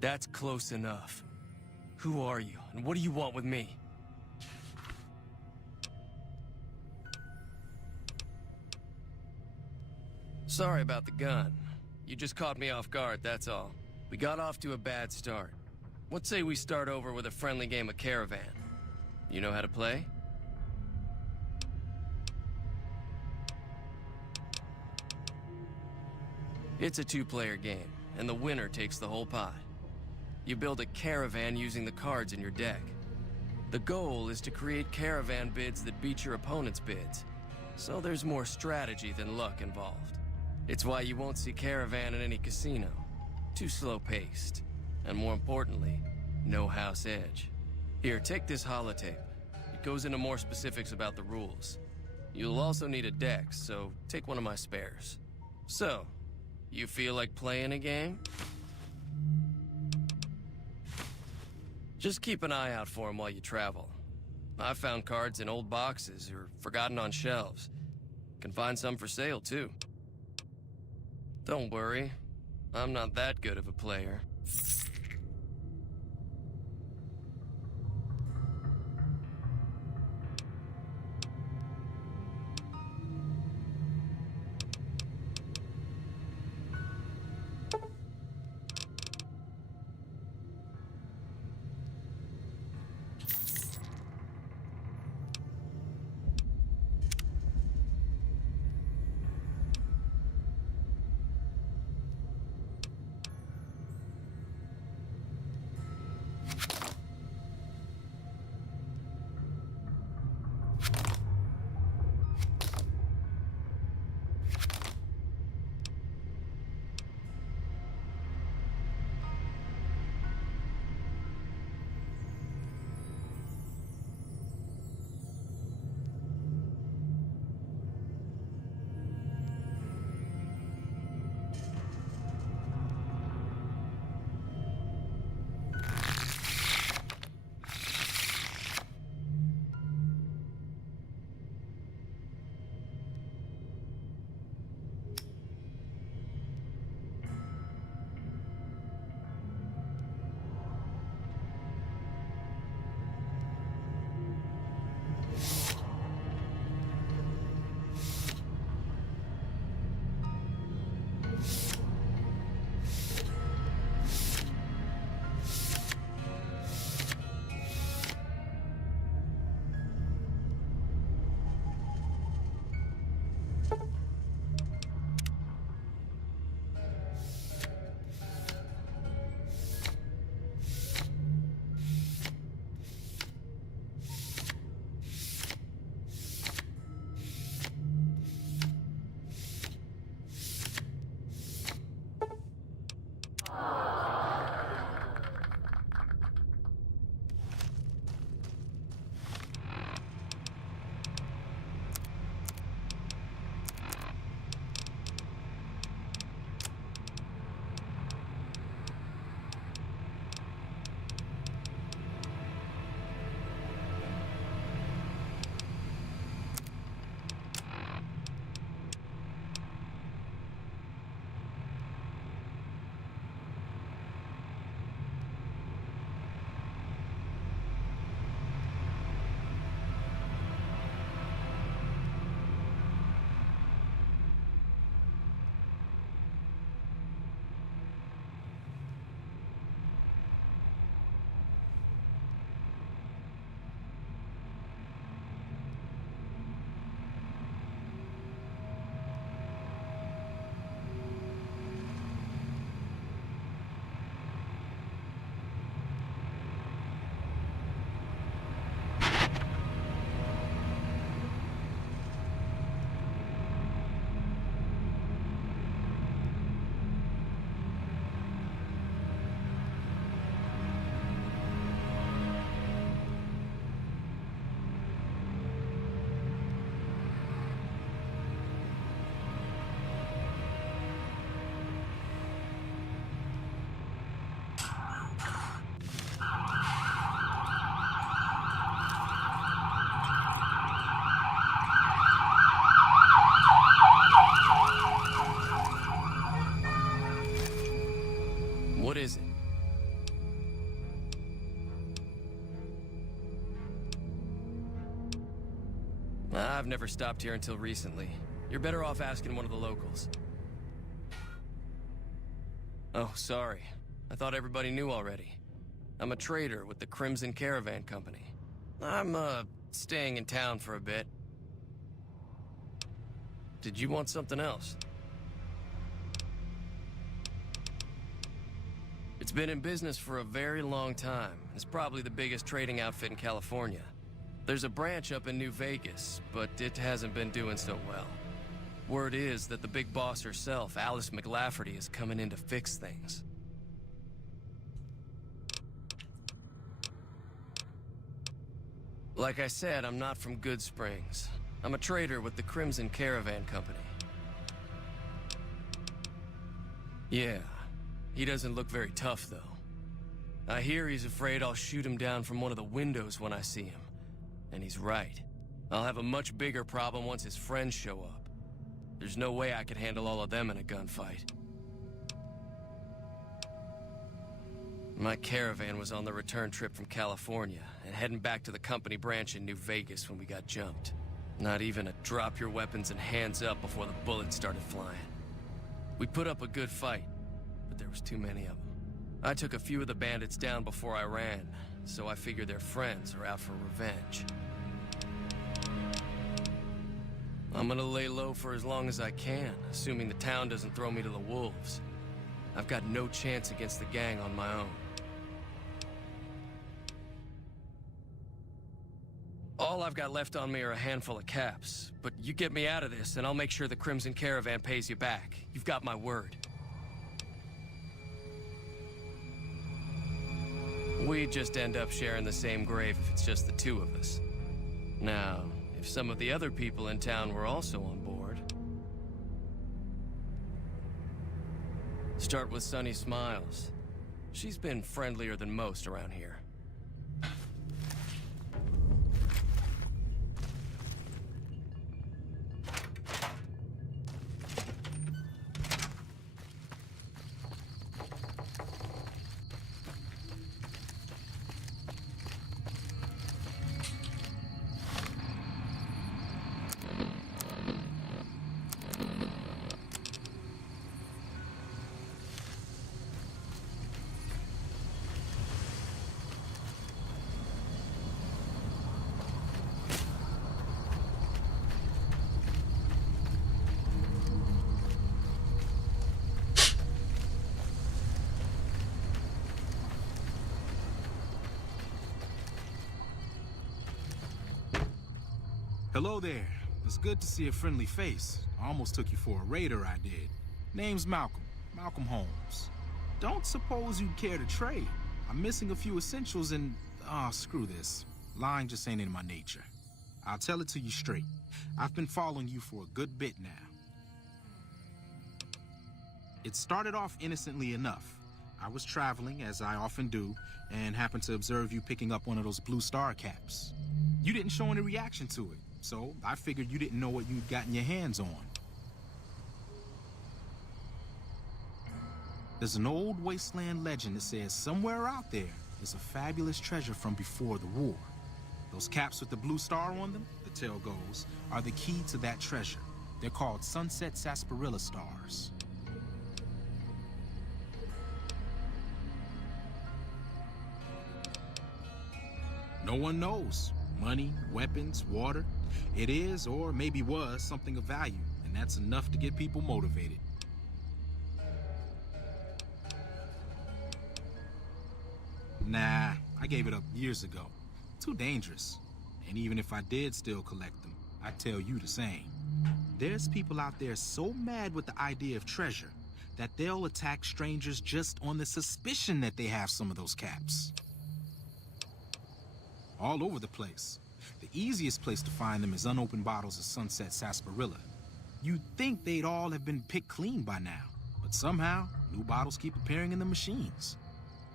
That's close enough. Who are you, and what do you want with me? Sorry about the gun. You just caught me off guard, that's all. We got off to a bad start. What say we start over with a friendly game of Caravan? You know how to play? It's a two-player game, and the winner takes the whole pot. You build a caravan using the cards in your deck. The goal is to create caravan bids that beat your opponent's bids, so there's more strategy than luck involved. It's why you won't see caravan in any casino. Too slow-paced, and more importantly, no house edge. Here, take this holotape. It goes into more specifics about the rules. You'll also need a deck, so take one of my spares. So, you feel like playing a game? Just keep an eye out for them while you travel. I found cards in old boxes or forgotten on shelves. Can find some for sale, too. Don't worry, I'm not that good of a player. never stopped here until recently. You're better off asking one of the locals. Oh, sorry. I thought everybody knew already. I'm a trader with the Crimson Caravan Company. I'm, staying in town for a bit. Did you want something else? It's been in business for a very long time. It's probably the biggest trading outfit in California. There's a branch up in New Vegas, but it hasn't been doing so well. Word is that the big boss herself, Alice McLafferty, is coming in to fix things. Like I said, I'm not from Good Springs. I'm a trader with the Crimson Caravan Company. Yeah, he doesn't look very tough, though. I hear he's afraid I'll shoot him down from one of the windows when I see him. And he's right. I'll have a much bigger problem once his friends show up. There's no way I could handle all of them in a gunfight. My caravan was on the return trip from California and heading back to the company branch in New Vegas when we got jumped. Not even a drop your weapons and hands up before the bullets started flying. We put up a good fight, but there was too many of them. I took a few of the bandits down before I ran, so I figured their friends are out for revenge. I'm gonna lay low for as long as I can, assuming the town doesn't throw me to the wolves. I've got no chance against the gang on my own. All I've got left on me are a handful of caps, but you get me out of this and I'll make sure the Crimson Caravan pays you back. You've got my word. We just end up sharing the same grave if it's just the two of us. Now, if some of the other people in town were also on board... Start with Sunny Smiles. She's been friendlier than most around here. Hello there. It's good to see a friendly face. I almost took you for a raider, I did. Name's Malcolm. Malcolm Holmes. Don't suppose you'd care to trade. I'm missing a few essentials and... screw this. Lying just ain't in my nature. I'll tell it to you straight. I've been following you for a good bit now. It started off innocently enough. I was traveling, as I often do, and happened to observe you picking up one of those blue star caps. You didn't show any reaction to it. So, I figured you didn't know what you'd gotten your hands on. There's an old wasteland legend that says somewhere out there is a fabulous treasure from before the war. Those caps with the blue star on them, the tale goes, are the key to that treasure. They're called sunset sarsaparilla stars. No one knows. Money, weapons, water. It is, or maybe was, something of value, and that's enough to get people motivated. Nah, I gave it up years ago. Too dangerous. And even if I did still collect them, I'd tell you the same. There's people out there so mad with the idea of treasure that they'll attack strangers just on the suspicion that they have some of those caps. All over the place. The easiest place to find them is unopened bottles of sunset sarsaparilla. You'd think they'd all have been picked clean by now, but somehow, new bottles keep appearing in the machines.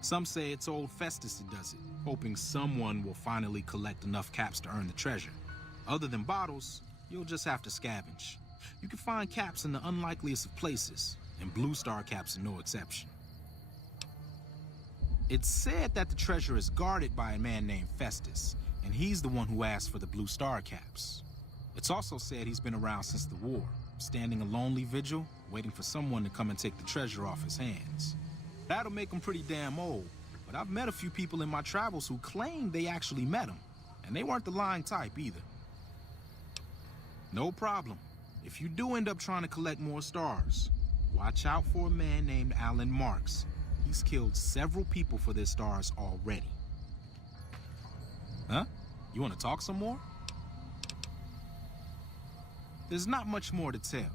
Some say it's old Festus that does it, hoping someone will finally collect enough caps to earn the treasure. Other than bottles, you'll just have to scavenge. You can find caps in the unlikeliest of places, and blue star caps are no exception. It's said that the treasure is guarded by a man named Festus, and he's the one who asked for the blue star caps. It's also said he's been around since the war, standing a lonely vigil, waiting for someone to come and take the treasure off his hands. That'll make him pretty damn old, but I've met a few people in my travels who claim they actually met him, and they weren't the lying type either. No problem. If you do end up trying to collect more stars, watch out for a man named Alan Marks. He's killed several people for their stars already. Huh? You want to talk some more? There's not much more to tell.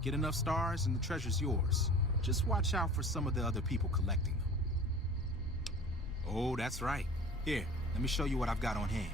Get enough stars and the treasure's yours. Just watch out for some of the other people collecting them. Oh, that's right. Here, let me show you what I've got on hand.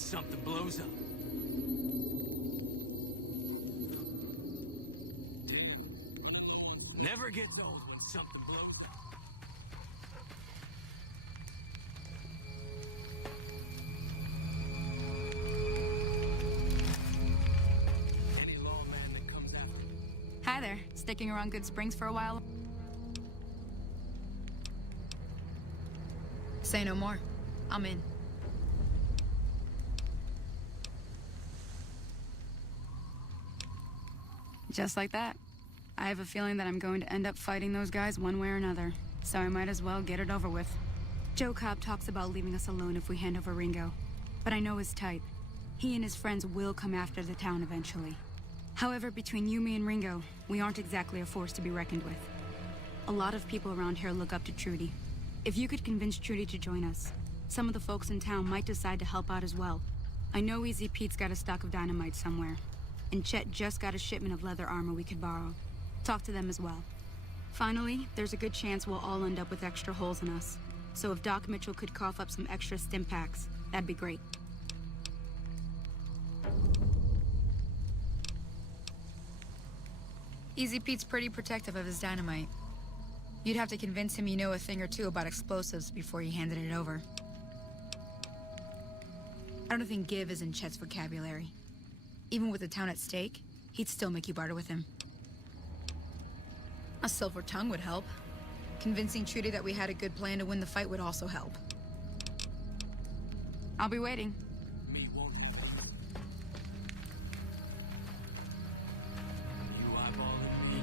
Something blows up. Never gets old when something blows up. Any lawman that comes after me. Hi there. Sticking around Good Springs for a while? Say no more. I'm in. Just like that. I have a feeling that I'm going to end up fighting those guys one way or another, so I might as well get it over with. Joe Cobb talks about leaving us alone if we hand over Ringo, but I know his type. He and his friends will come after the town eventually. However, between you, me, and Ringo, we aren't exactly a force to be reckoned with. A lot of people around here look up to Trudy. If you could convince Trudy to join us, some of the folks in town might decide to help out as well. I know Easy Pete's got a stock of dynamite somewhere, and Chet just got a shipment of leather armor we could borrow. Talk to them as well. Finally, there's a good chance we'll all end up with extra holes in us. So if Doc Mitchell could cough up some extra stim packs, that'd be great. Easy Pete's pretty protective of his dynamite. You'd have to convince him you know a thing or two about explosives before you handed it over. I don't think give is in Chet's vocabulary. Even with the town at stake, he'd still make you barter with him. A silver tongue would help. Convincing Trudy that we had a good plan to win the fight would also help. I'll be waiting. Me won't. You eyeballing me?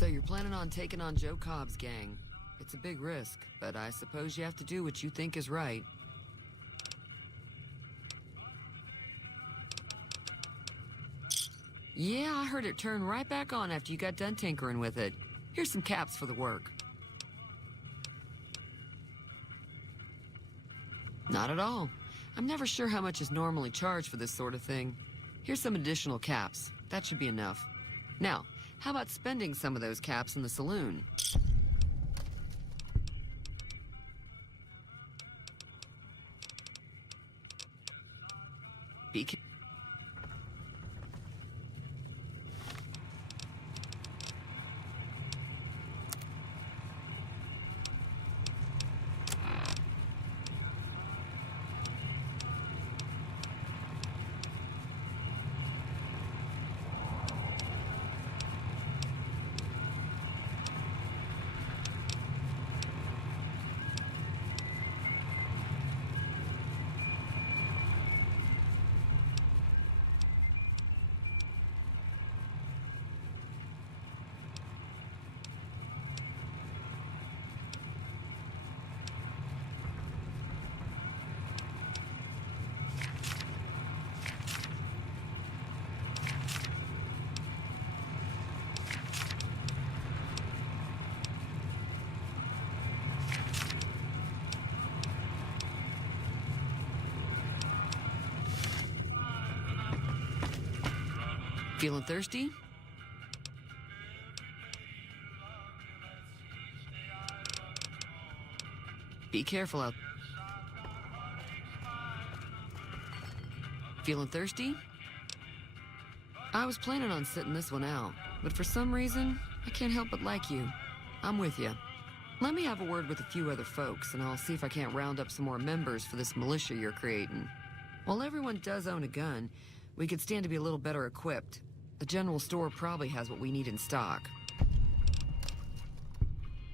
So you're planning on taking on Joe Cobb's gang. It's a big risk, but I suppose you have to do what you think is right. Yeah, I heard it turn right back on after you got done tinkering with it. Here's some caps for the work. Not at all. I'm never sure how much is normally charged for this sort of thing. Here's some additional caps. That should be enough. Now, how about spending some of those caps in the saloon? Be careful. Feeling thirsty? Be careful out. Feeling thirsty? I was planning on sitting this one out, but for some reason, I can't help but like you. I'm with you. Let me have a word with a few other folks, and I'll see if I can't round up some more members for this militia you're creating. While everyone does own a gun, we could stand to be a little better equipped. The general store probably has what we need in stock.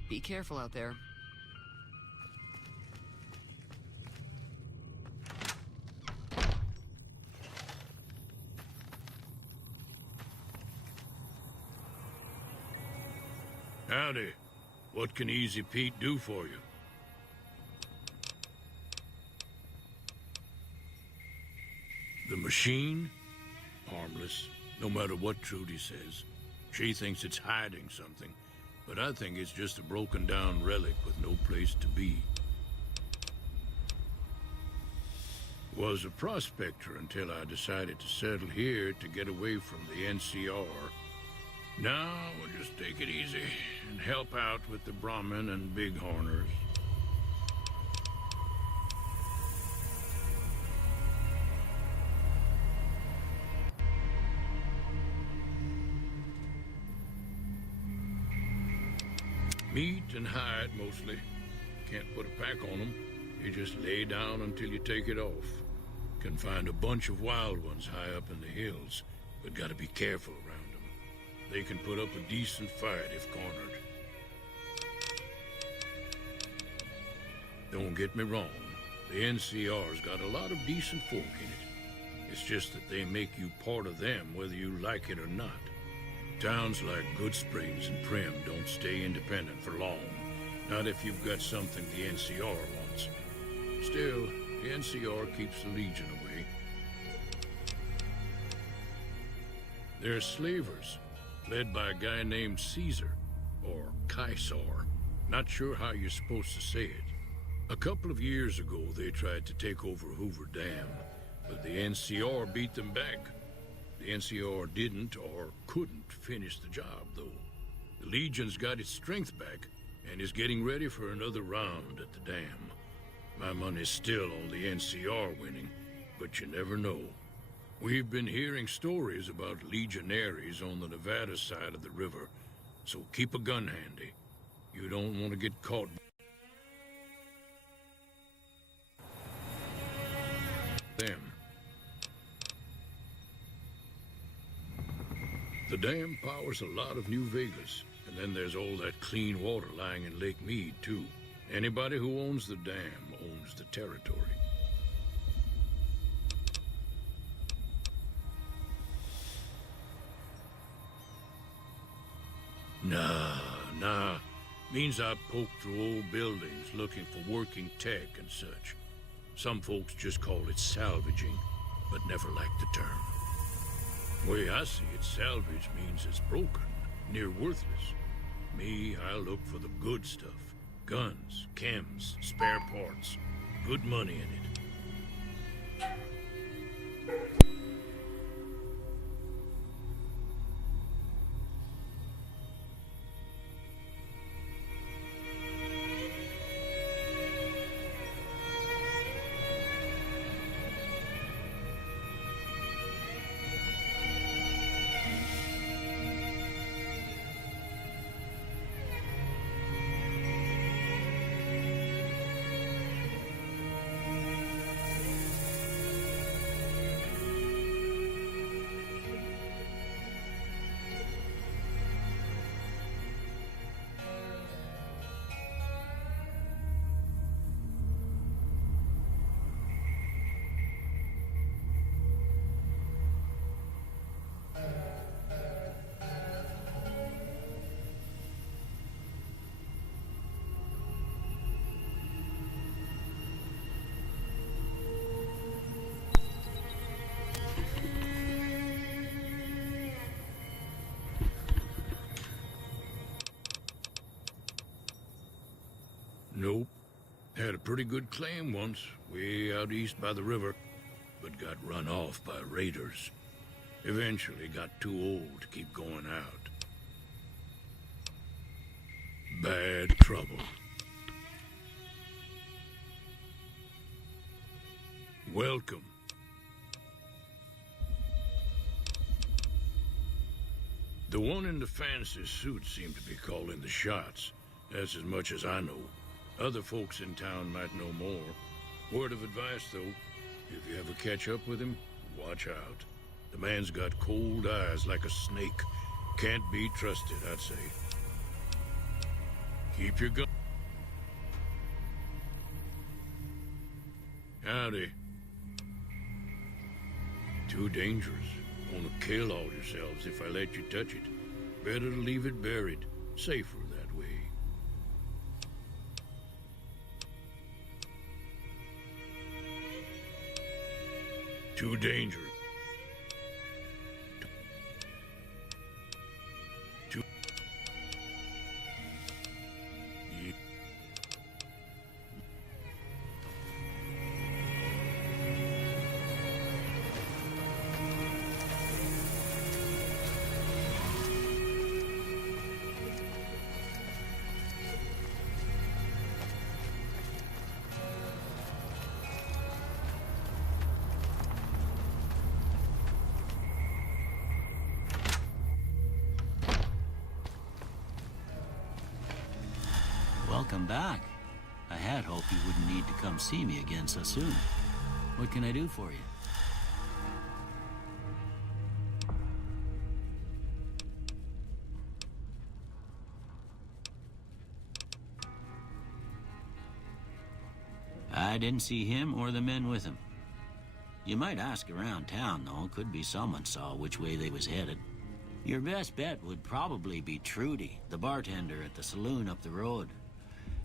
Be careful out there. Howdy. What can Easy Pete do for you? The machine? Harmless. No matter what Trudy says. She thinks it's hiding something, but I think it's just a broken down relic with no place to be. Was a prospector until I decided to settle here to get away from the NCR. Now we'll just take it easy and help out with the Brahmin and Bighorners. Meat and hide, mostly. Can't put a pack on them. You just lay down until you take it off. Can find a bunch of wild ones high up in the hills, but gotta be careful around them. They can put up a decent fight if cornered. Don't get me wrong. The NCR's got a lot of decent folk in it. It's just that they make you part of them whether you like it or not. Towns like Goodsprings and Prim don't stay independent for long. Not if you've got something the NCR wants. Still, the NCR keeps the Legion away. They're slavers, led by a guy named Caesar, or Caesar. Not sure how you're supposed to say it. A couple of years ago, they tried to take over Hoover Dam, but the NCR beat them back. The NCR didn't or couldn't finish the job, though. The Legion's got its strength back and is getting ready for another round at the dam. My money's still on the NCR winning, but you never know. We've been hearing stories about legionaries on the Nevada side of the river, so keep a gun handy. You don't want to get caught. Them. The dam powers a lot of New Vegas, and then there's all that clean water lying in Lake Mead, too. Anybody who owns the dam owns the territory. Nah. Means I poke through old buildings looking for working tech and such. Some folks just call it salvaging, but never liked the term. Way I see it, salvage means it's broken, near worthless. Me, I look for the good stuff. Guns, chems, spare parts. Good money in it. Nope. Had a pretty good claim once, way out east by the river, but got run off by raiders. Eventually got too old to keep going out. Bad trouble. Welcome. The one in the fancy suit seemed to be calling the shots. That's as much as I know. Other folks in town might know more. Word of advice, though, if you ever catch up with him, watch out. The man's got cold eyes like a snake. Can't be trusted, I'd say. Keep your gun. Howdy. Too dangerous. Wanna kill all yourselves if I let you touch it. Better to leave it buried. Safer that way. Too dangerous. Too... Welcome back. I had hoped you wouldn't need to come see me again so soon. What can I do for you? I didn't see him or the men with him. You might ask around town, though. Could be someone saw which way they was headed. Your best bet would probably be Trudy, the bartender at the saloon up the road.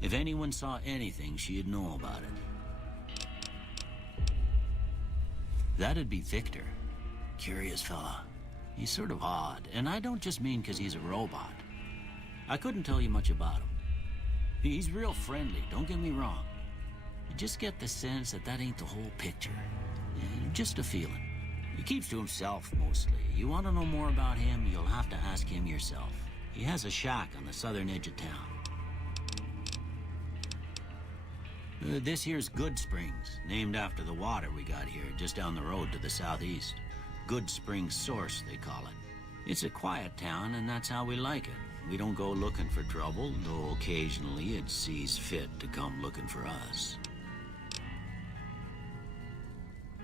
If anyone saw anything, she'd know about it. That'd be Victor. Curious fella. He's sort of odd, and I don't just mean 'cause he's a robot. I couldn't tell you much about him. He's real friendly, don't get me wrong. You just get the sense that ain't the whole picture. Just a feeling. He keeps to himself, mostly. You want to know more about him, you'll have to ask him yourself. He has a shack on the southern edge of town. This here's Good Springs, named after the water we got here, just down the road to the southeast. Good Springs Source, they call it. It's a quiet town, and that's how we like it. We don't go looking for trouble, though occasionally it sees fit to come looking for us.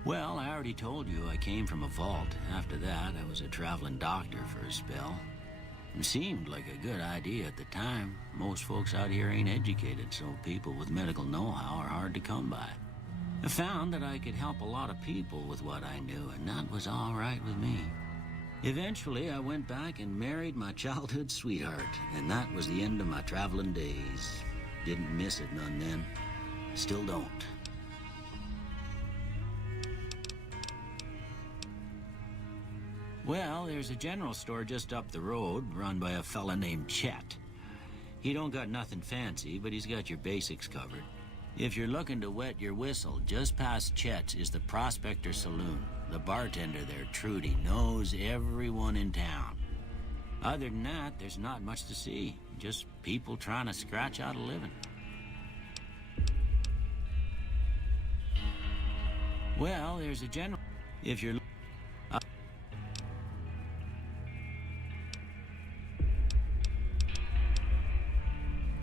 Well, I already told you I came from a vault. After that, I was a traveling doctor for a spell. It seemed like a good idea at the time. Most folks out here ain't educated, so people with medical know-how are hard to come by. I found that I could help a lot of people with what I knew, and that was all right with me. Eventually, I went back and married my childhood sweetheart, and that was the end of my traveling days. Didn't miss it none then. Still don't. Well, there's a general store just up the road, run by a fella named Chet. He don't got nothing fancy, but he's got your basics covered. If you're looking to wet your whistle, just past Chet's is the Prospector Saloon. The bartender there, Trudy, knows everyone in town. Other than that, there's not much to see. Just people trying to scratch out a living. Well, there's a general... If you're...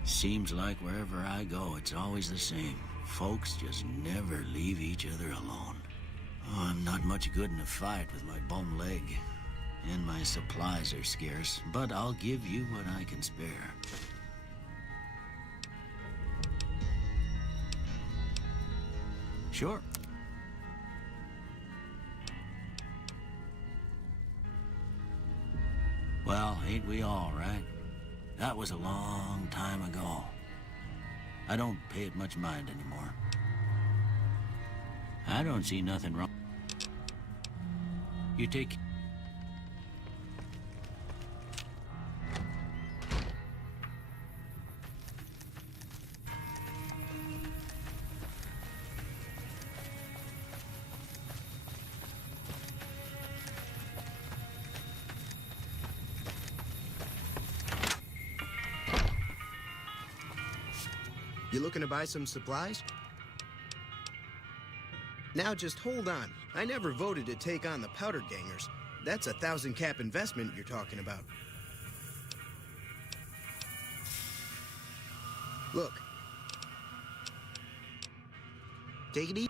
Seems like wherever I go, it's always the same. Folks just never leave each other alone. Oh, I'm not much good in a fight with my bum leg. And my supplies are scarce, but I'll give you what I can spare. Sure. Well, ain't we all, right? That was a long time ago. I don't pay it much mind anymore. I don't see nothing wrong. You take... You looking to buy some supplies? Now just hold on. I never voted to take on the powder gangers. That's a 1,000 cap investment you're talking about. Look. Take it easy.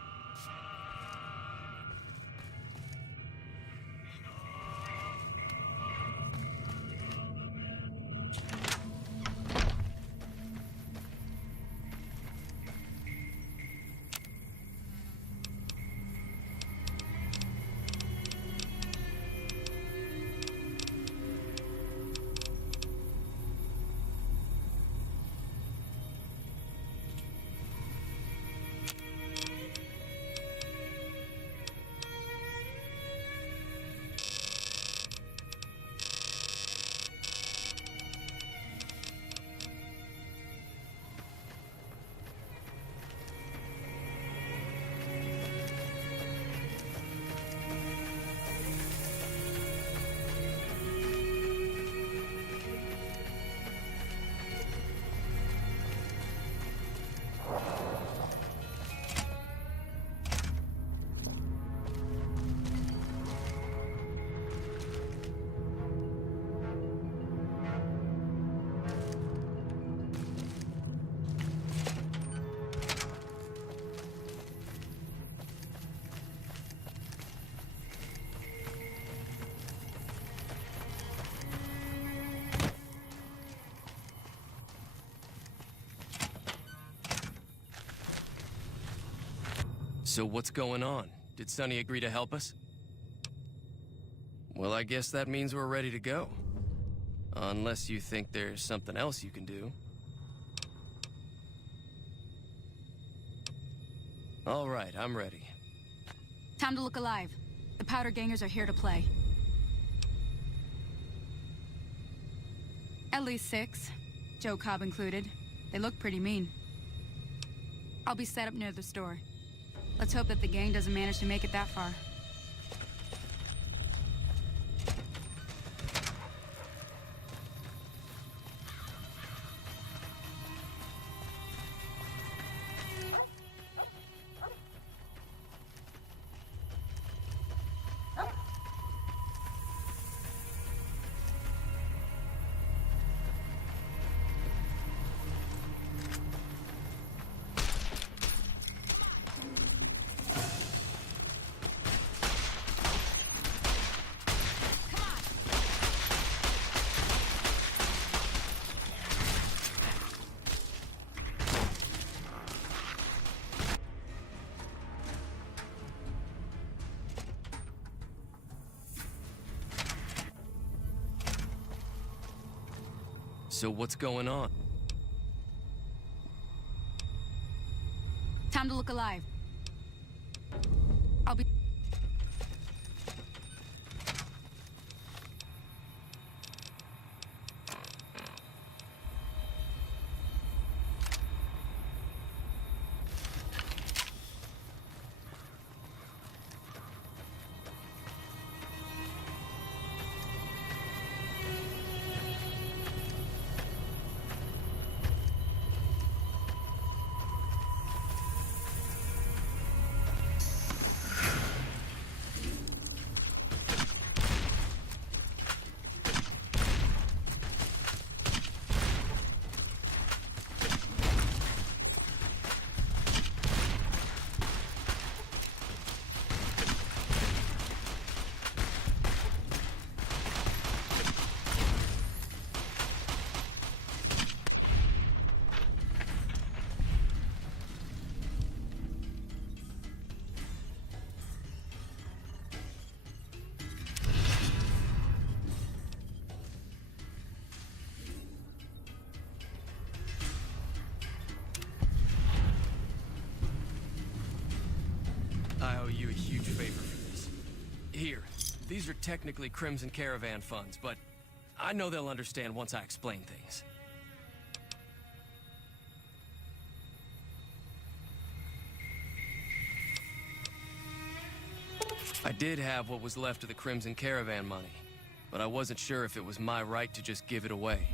So what's going on? Did Sonny agree to help us? Well, I guess that means we're ready to go. Unless you think there's something else you can do. All right, I'm ready. Time to look alive. The powder gangers are here to play. At least 6, Joe Cobb included. They look pretty mean. I'll be set up near the store. Let's hope that the gang doesn't manage to make it that far. So what's going on? Time to look alive. I'll be... I owe you a huge favor for this. Here, these are technically Crimson Caravan funds, but I know they'll understand once I explain things. I did have what was left of the Crimson Caravan money, but I wasn't sure if it was my right to just give it away.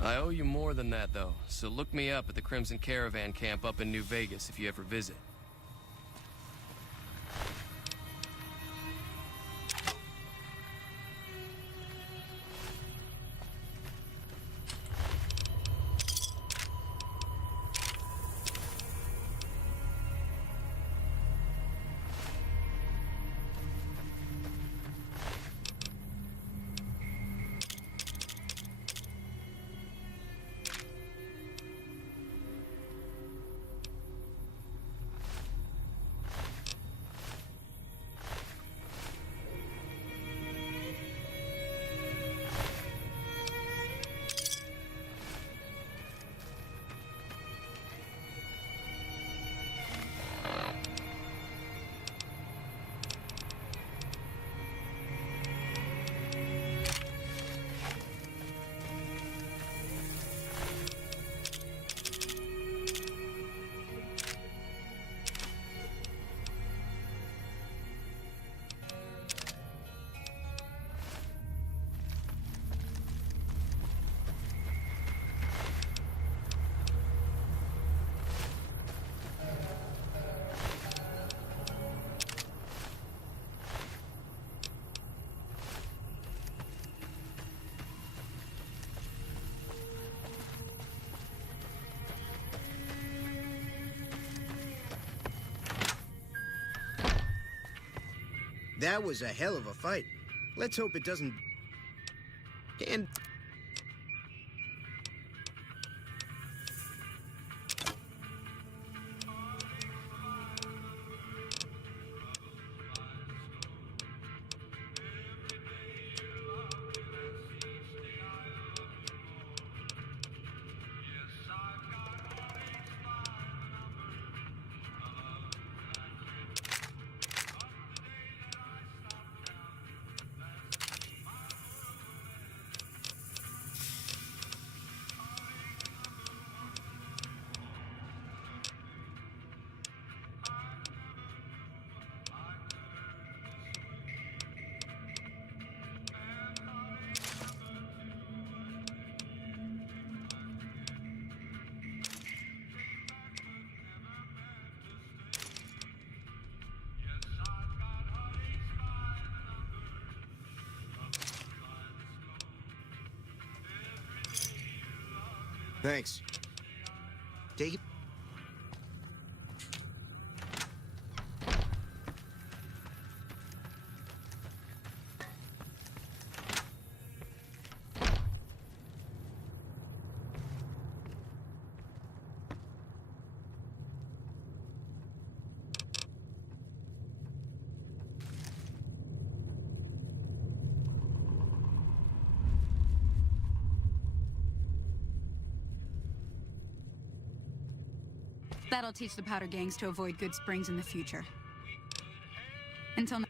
I owe you more than that, though, so look me up at the Crimson Caravan camp up in New Vegas if you ever visit. That was a hell of a fight. Let's hope it doesn't... And... Thanks. Take it. That'll teach the powder gangs to avoid Good Springs in the future. Until now.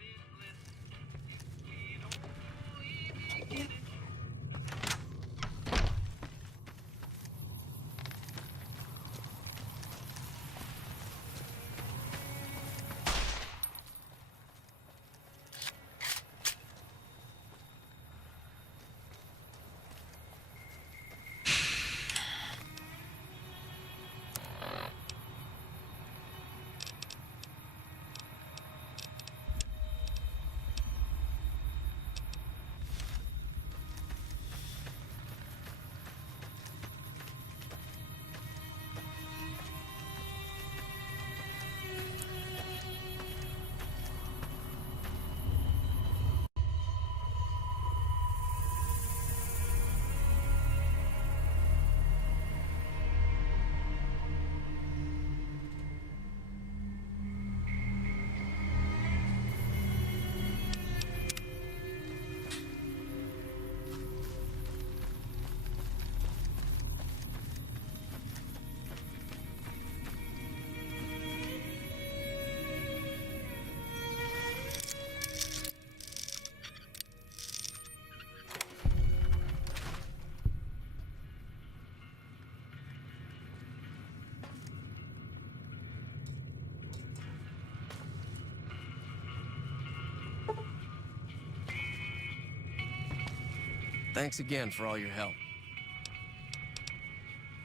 Thanks again for all your help.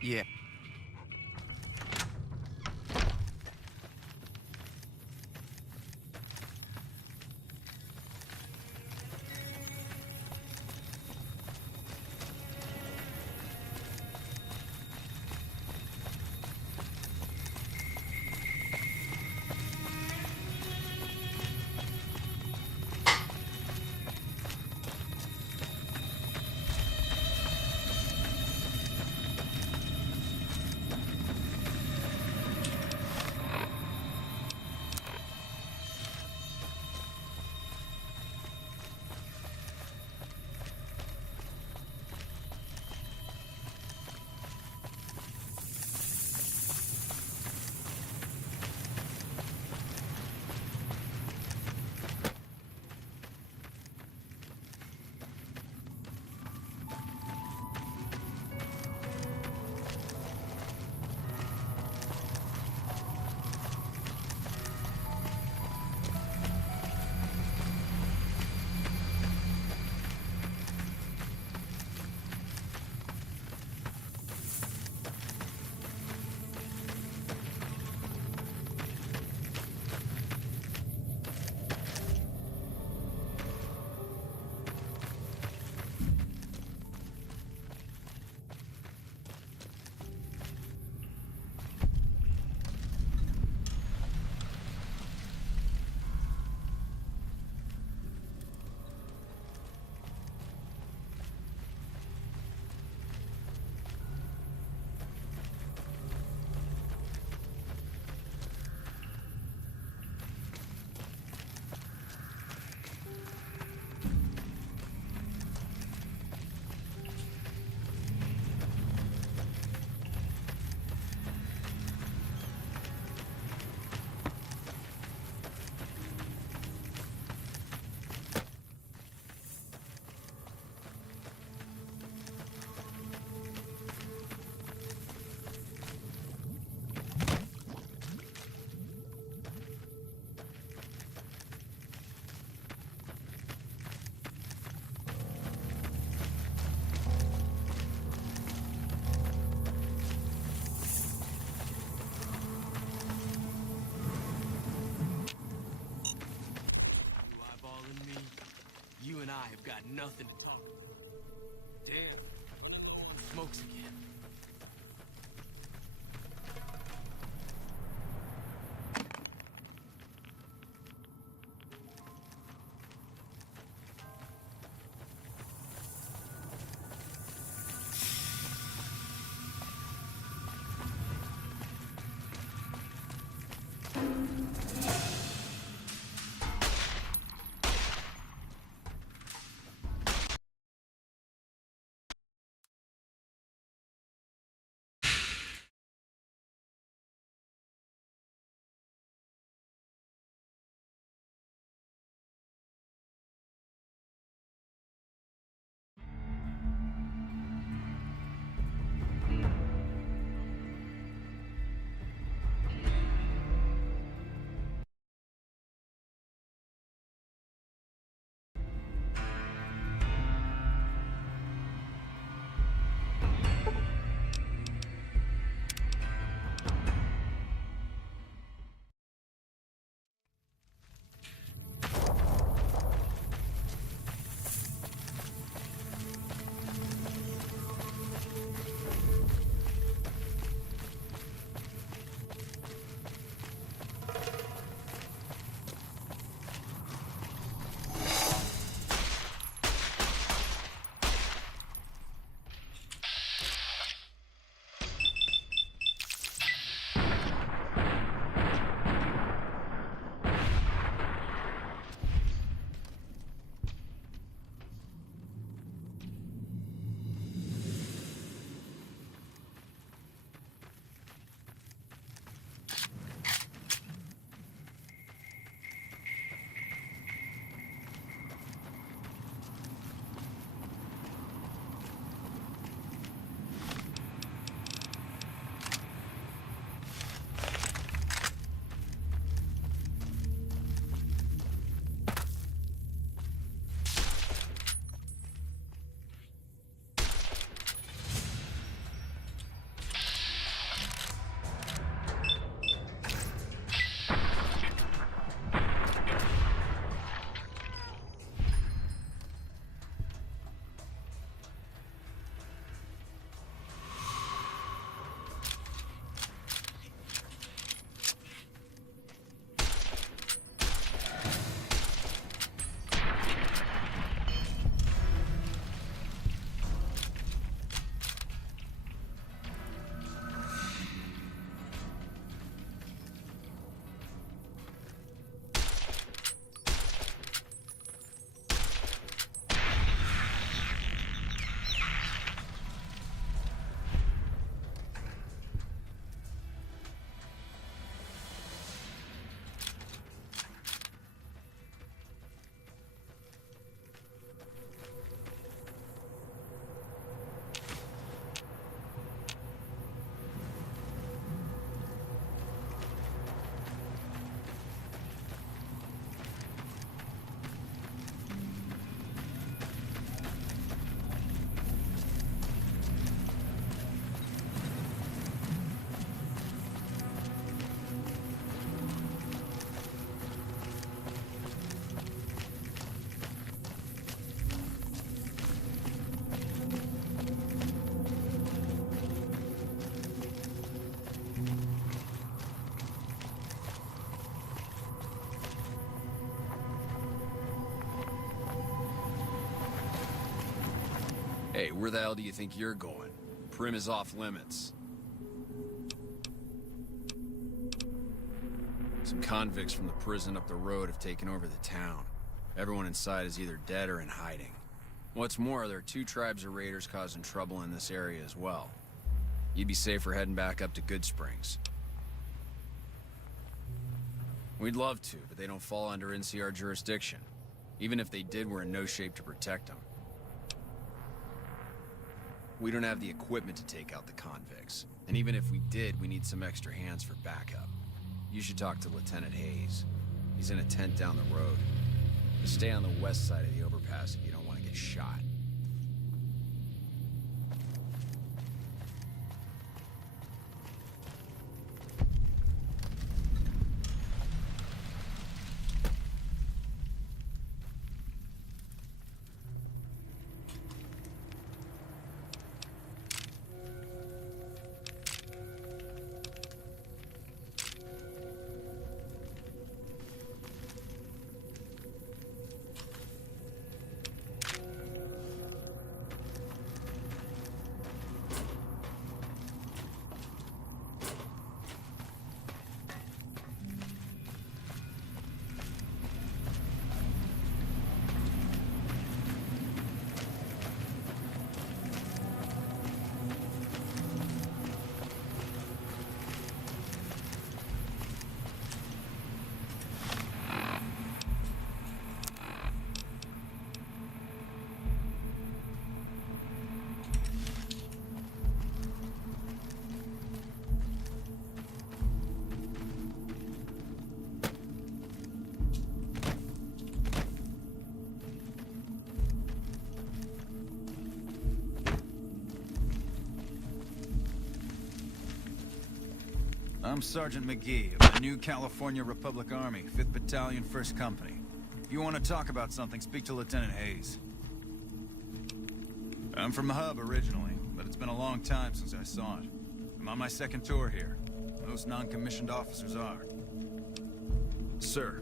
Yeah. I have got nothing to talk about. Damn. Smokes again. Hey, where the hell do you think you're going? Prim is off limits. Some convicts from the prison up the road have taken over the town. Everyone inside is either dead or in hiding. What's more, there are 2 tribes of raiders causing trouble in this area as well. You'd be safer heading back up to Good Springs. We'd love to, but they don't fall under NCR jurisdiction. Even if they did, we're in no shape to protect them. We don't have the equipment to take out the convicts. And even if we did, we need some extra hands for backup. You should talk to Lieutenant Hayes. He's in a tent down the road. Stay on the west side of the overpass if you don't want to get shot. I'm Sergeant McGee of the New California Republic Army, 5th Battalion, 1st Company. If you want to talk about something, speak to Lieutenant Hayes. I'm from the hub originally, but it's been a long time since I saw it. I'm on my 2nd tour here. Most non-commissioned officers are. Sir.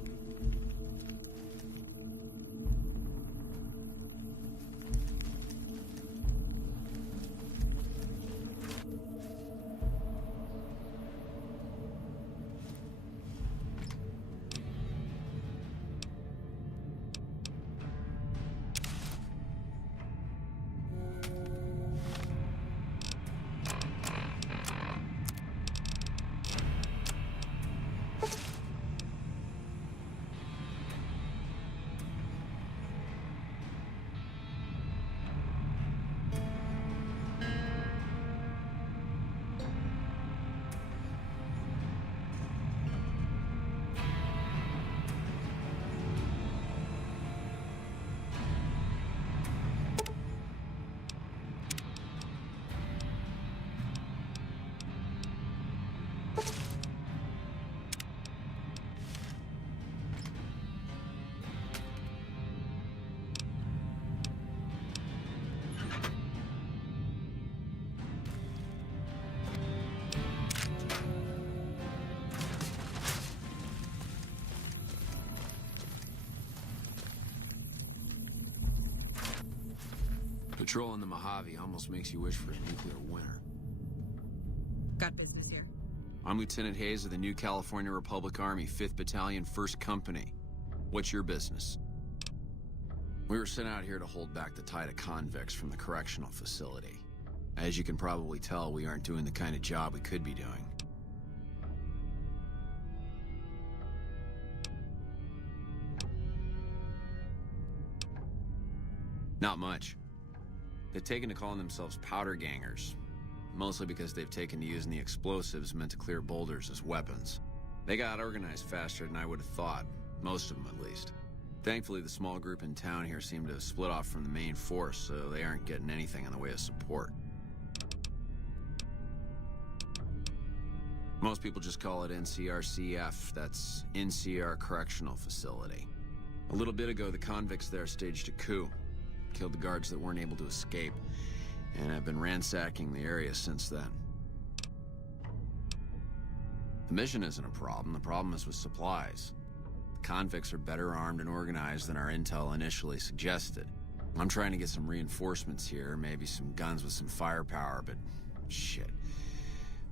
Patrolling the Mojave almost makes you wish for a nuclear winter. Got business here. I'm Lieutenant Hayes of the New California Republic Army, 5th Battalion, 1st Company. What's your business? We were sent out here to hold back the tide of convicts from the correctional facility. As you can probably tell, we aren't doing the kind of job we could be doing. Not much. They've taken to calling themselves powder gangers, mostly because they've taken to using the explosives meant to clear boulders as weapons. They got organized faster than I would have thought, most of them at least. Thankfully, the small group in town here seem to have split off from the main force, so they aren't getting anything in the way of support. Most people just call it NCRCF, that's NCR Correctional Facility. A little bit ago, the convicts there staged a coup. Killed the guards that weren't able to escape, and I've been ransacking the area since then. The mission isn't a problem, the problem is with supplies. The convicts are better armed and organized than our intel initially suggested. I'm trying to get some reinforcements here, maybe some guns with some firepower, but shit.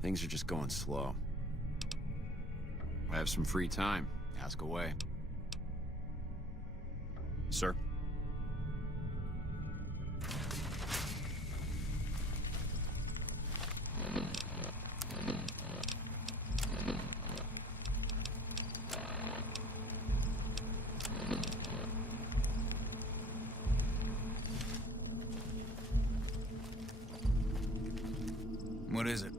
Things are just going slow. I have some free time. Ask away. Sir? What is it?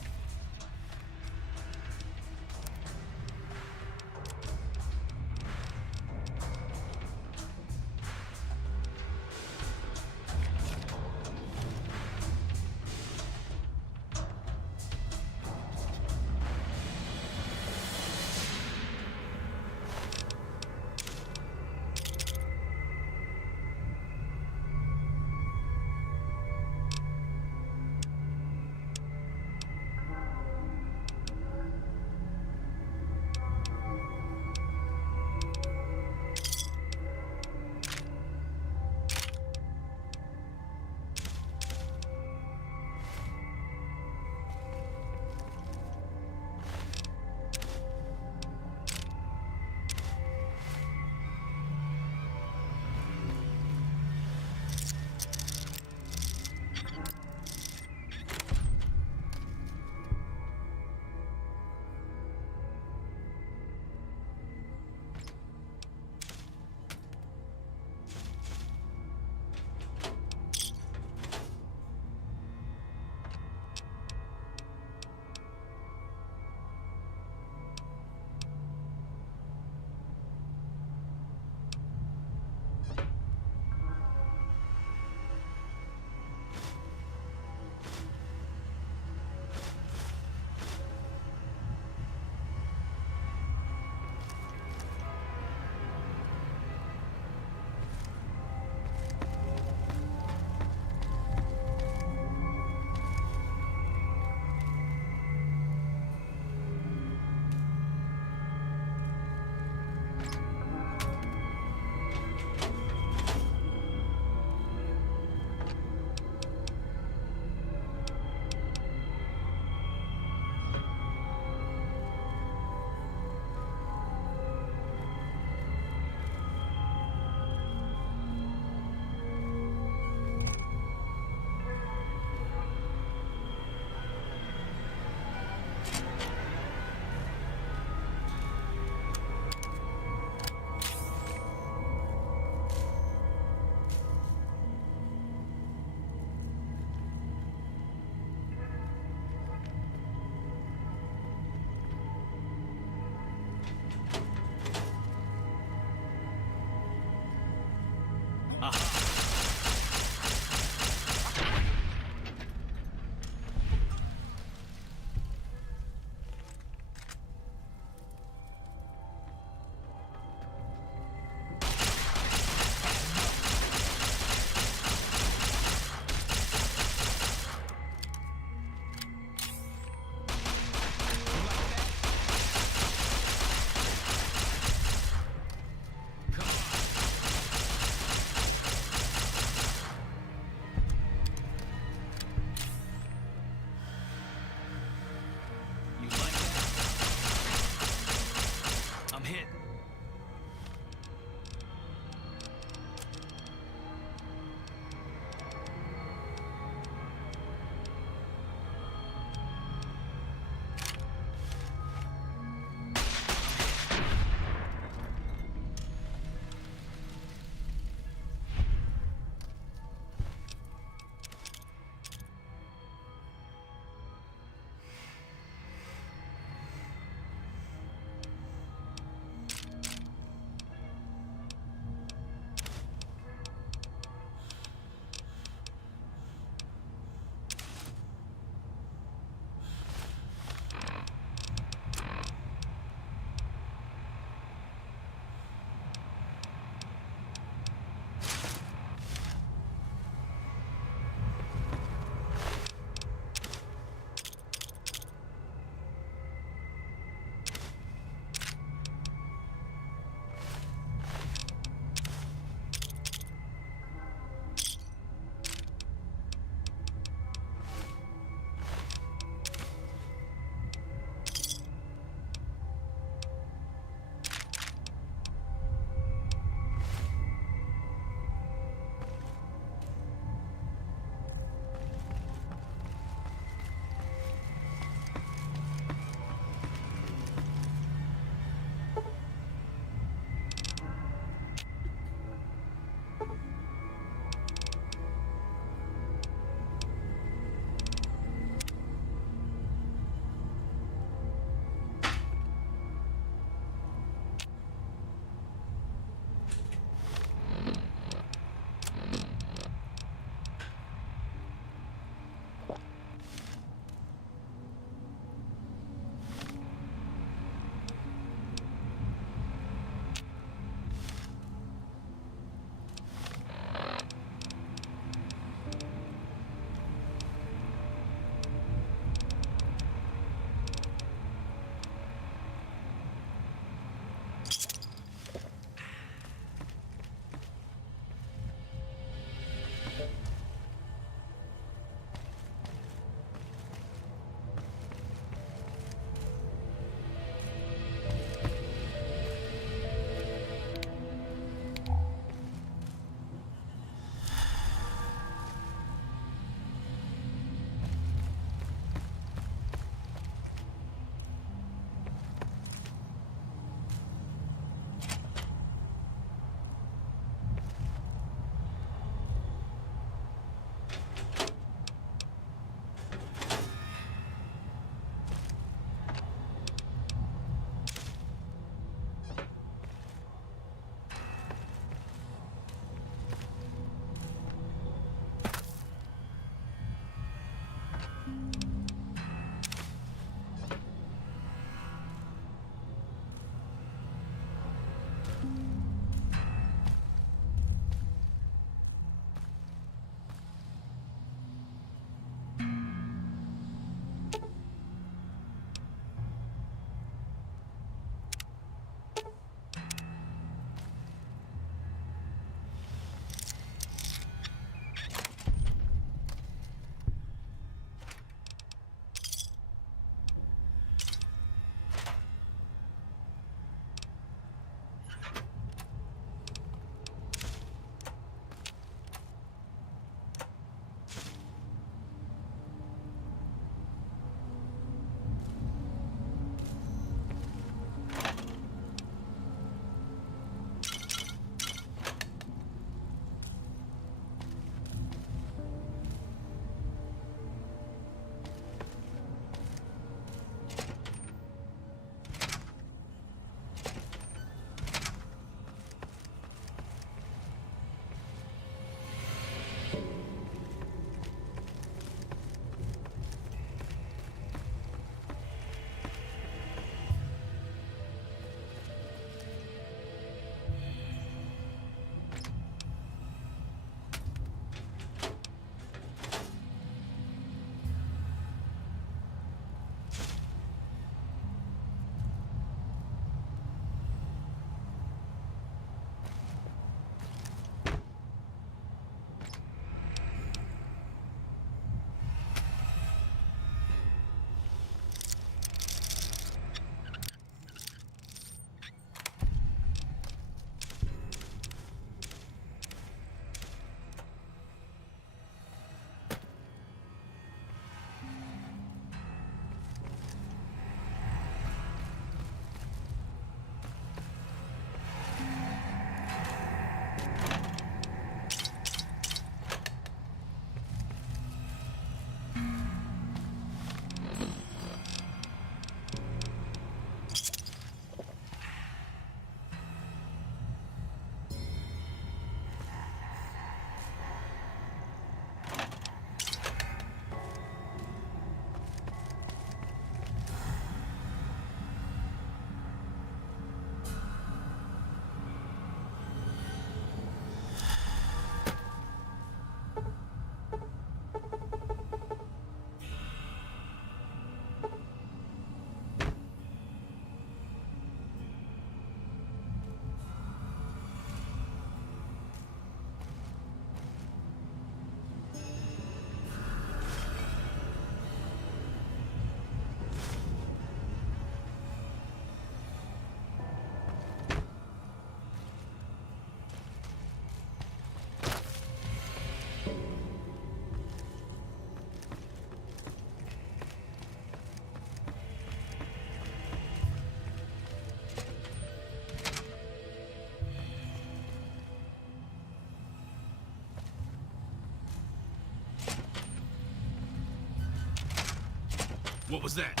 What was that?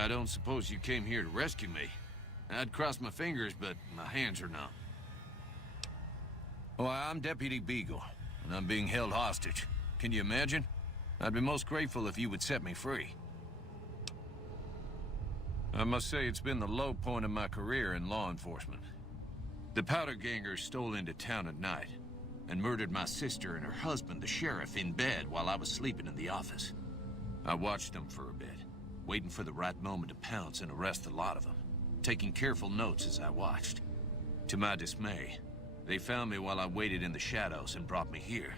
I don't suppose you came here to rescue me. I'd cross my fingers, but my hands are numb. Well, I'm Deputy Beagle, and I'm being held hostage. Can you imagine? I'd be most grateful if you would set me free. I must say it's been the low point of my career in law enforcement. The powder gangers stole into town at night and murdered my sister and her husband, the sheriff, in bed while I was sleeping in the office. I watched them for a bit, waiting for the right moment to pounce and arrest the lot of them, taking careful notes as I watched. To my dismay, they found me while I waited in the shadows and brought me here.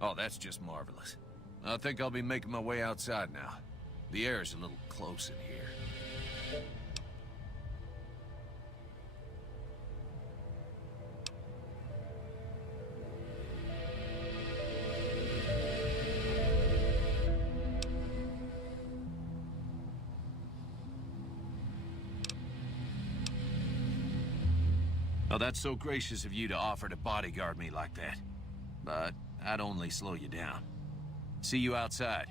Oh, that's just marvelous. I think I'll be making my way outside now. The air's a little close in here. Oh, that's so gracious of you to offer to bodyguard me like that. But I'd only slow you down. See you outside.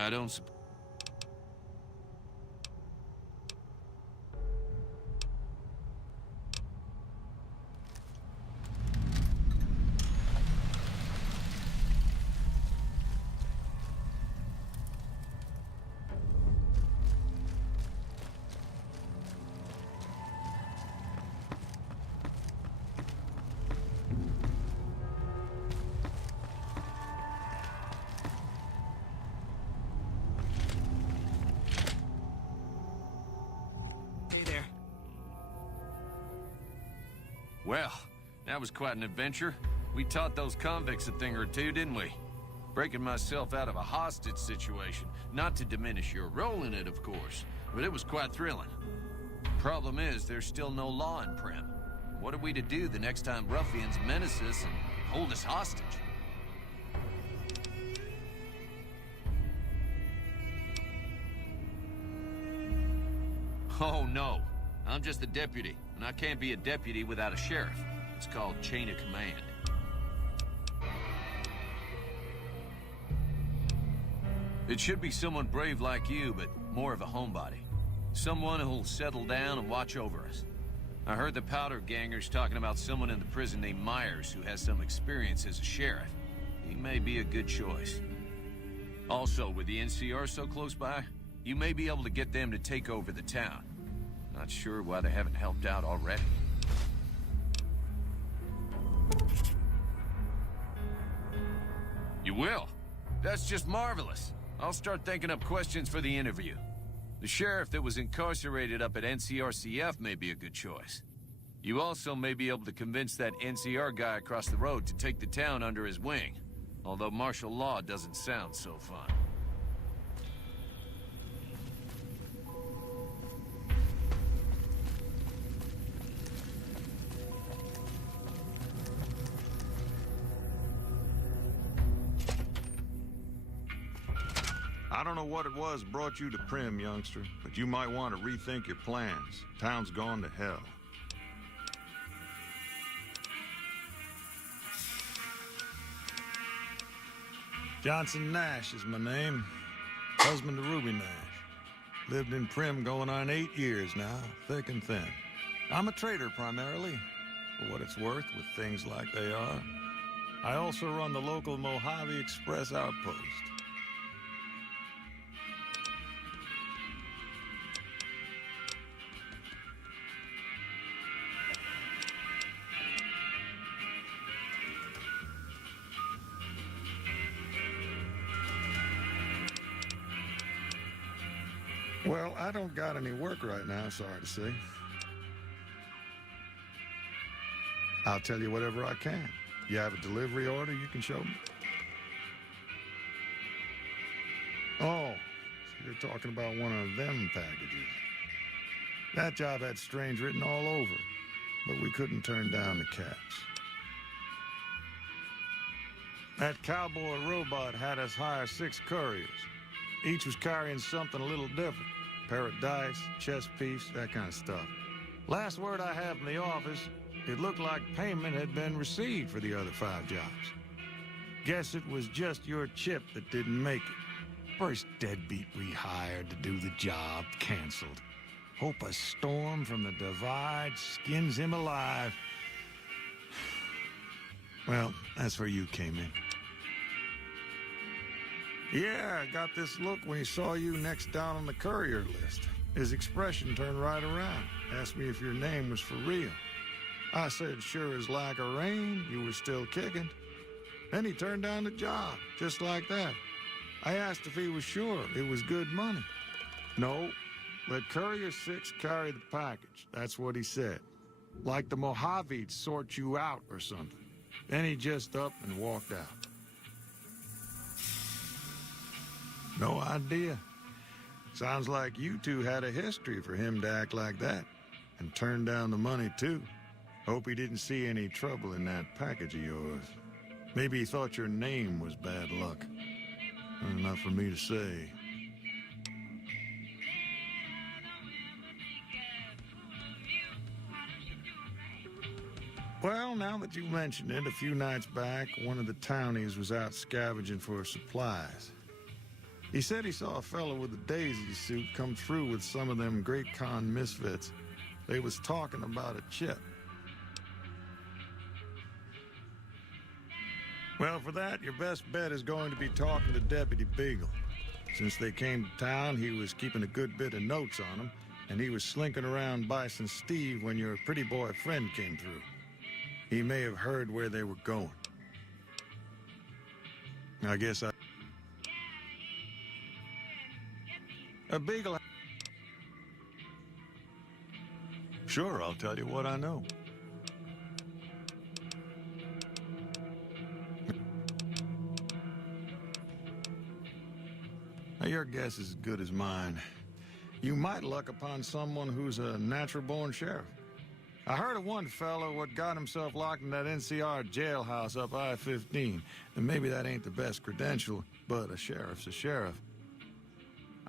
I don't Well, that was quite an adventure. We taught those convicts a thing or two, didn't we? Breaking myself out of a hostage situation. Not to diminish your role in it, of course, but it was quite thrilling. Problem is, there's still no law in Prim. What are we to do the next time ruffians menace us and hold us hostage? Oh, no. I'm just a deputy, and I can't be a deputy without a sheriff. It's called chain of command. It should be someone brave like you, but more of a homebody. Someone who'll settle down and watch over us. I heard the powder gangers talking about someone in the prison named Myers who has some experience as a sheriff. He may be a good choice. Also, with the NCR so close by, you may be able to get them to take over the town. Not sure why they haven't helped out already. You will? That's just marvelous. I'll start thinking up questions for the interview. The sheriff that was incarcerated up at NCRCF may be a good choice. You also may be able to convince that NCR guy across the road to take the town under his wing. Although martial law doesn't sound so fun. I don't know what it was brought you to Prim, youngster, but you might want to rethink your plans. Town's gone to hell. Johnson Nash is my name. Husband to Ruby Nash. Lived in Prim going on 8 years now, thick and thin. I'm a trader primarily, for what it's worth with things like they are. I also run the local Mojave Express outpost. Well, I don't got any work right now, sorry to say. I'll tell you whatever I can. You have a delivery order you can show me? Oh, so you're talking about one of them packages. That job had strange written all over it, but we couldn't turn down the caps. That cowboy robot had us hire 6 couriers. Each was carrying something a little different. Pair of dice, chess piece, that kind of stuff. Last word I have from the office, it looked like payment had been received for the other 5 jobs. Guess it was just your chip that didn't make it. First deadbeat we hired to do the job canceled. Hope a storm from the divide skins him alive. Well, that's where you came in. Yeah, I got this look when he saw you next down on the courier list. His expression turned right around. Asked me if your name was for real. I said, sure as lack of rain, you were still kicking. Then he turned down the job, just like that. I asked if he was sure it was good money. No, let Courier 6 carry the package. That's what he said. Like the Mojave'd sort you out or something. Then he just up and walked out. No idea. Sounds like you two had a history for him to act like that. And turn down the money, too. Hope he didn't see any trouble in that package of yours. Maybe he thought your name was bad luck. Not for me to say. Well, now that you mentioned it, a few nights back, one of the townies was out scavenging for supplies. He said he saw a fellow with a daisy suit come through with some of them Great Con misfits. They was talking about a chip. Well, for that, your best bet is going to be talking to Deputy Beagle. Since they came to town, he was keeping a good bit of notes on them, and he was slinking around Bison Steve when your pretty boy friend came through. He may have heard where they were going. I guess a Beagle. Sure, I'll tell you what I know. Now, your guess is as good as mine. You might luck upon someone who's a natural-born sheriff. I heard of one fellow what got himself locked in that NCR jailhouse up I-15. And maybe that ain't the best credential, but a sheriff's a sheriff.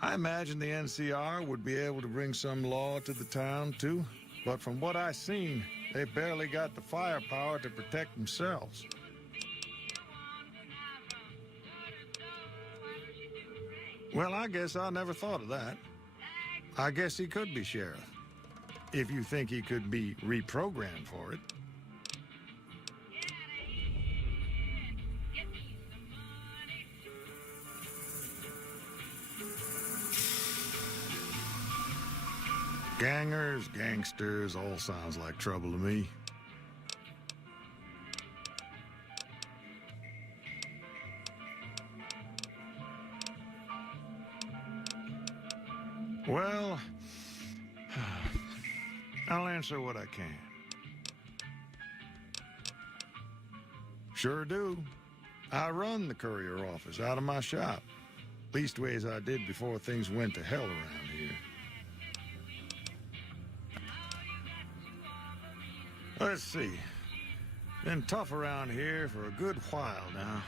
I imagine the NCR would be able to bring some law to the town, too. But from what I seen, they barely got the firepower to protect themselves. Well, I guess I never thought of that. I guess he could be sheriff. If you think he could be reprogrammed for it. Gangers, gangsters, all sounds like trouble to me. Well, I'll answer what I can. Sure do. I run the courier office out of my shop. Leastways I did before things went to hell around here. Let's see. Been tough around here for a good while now.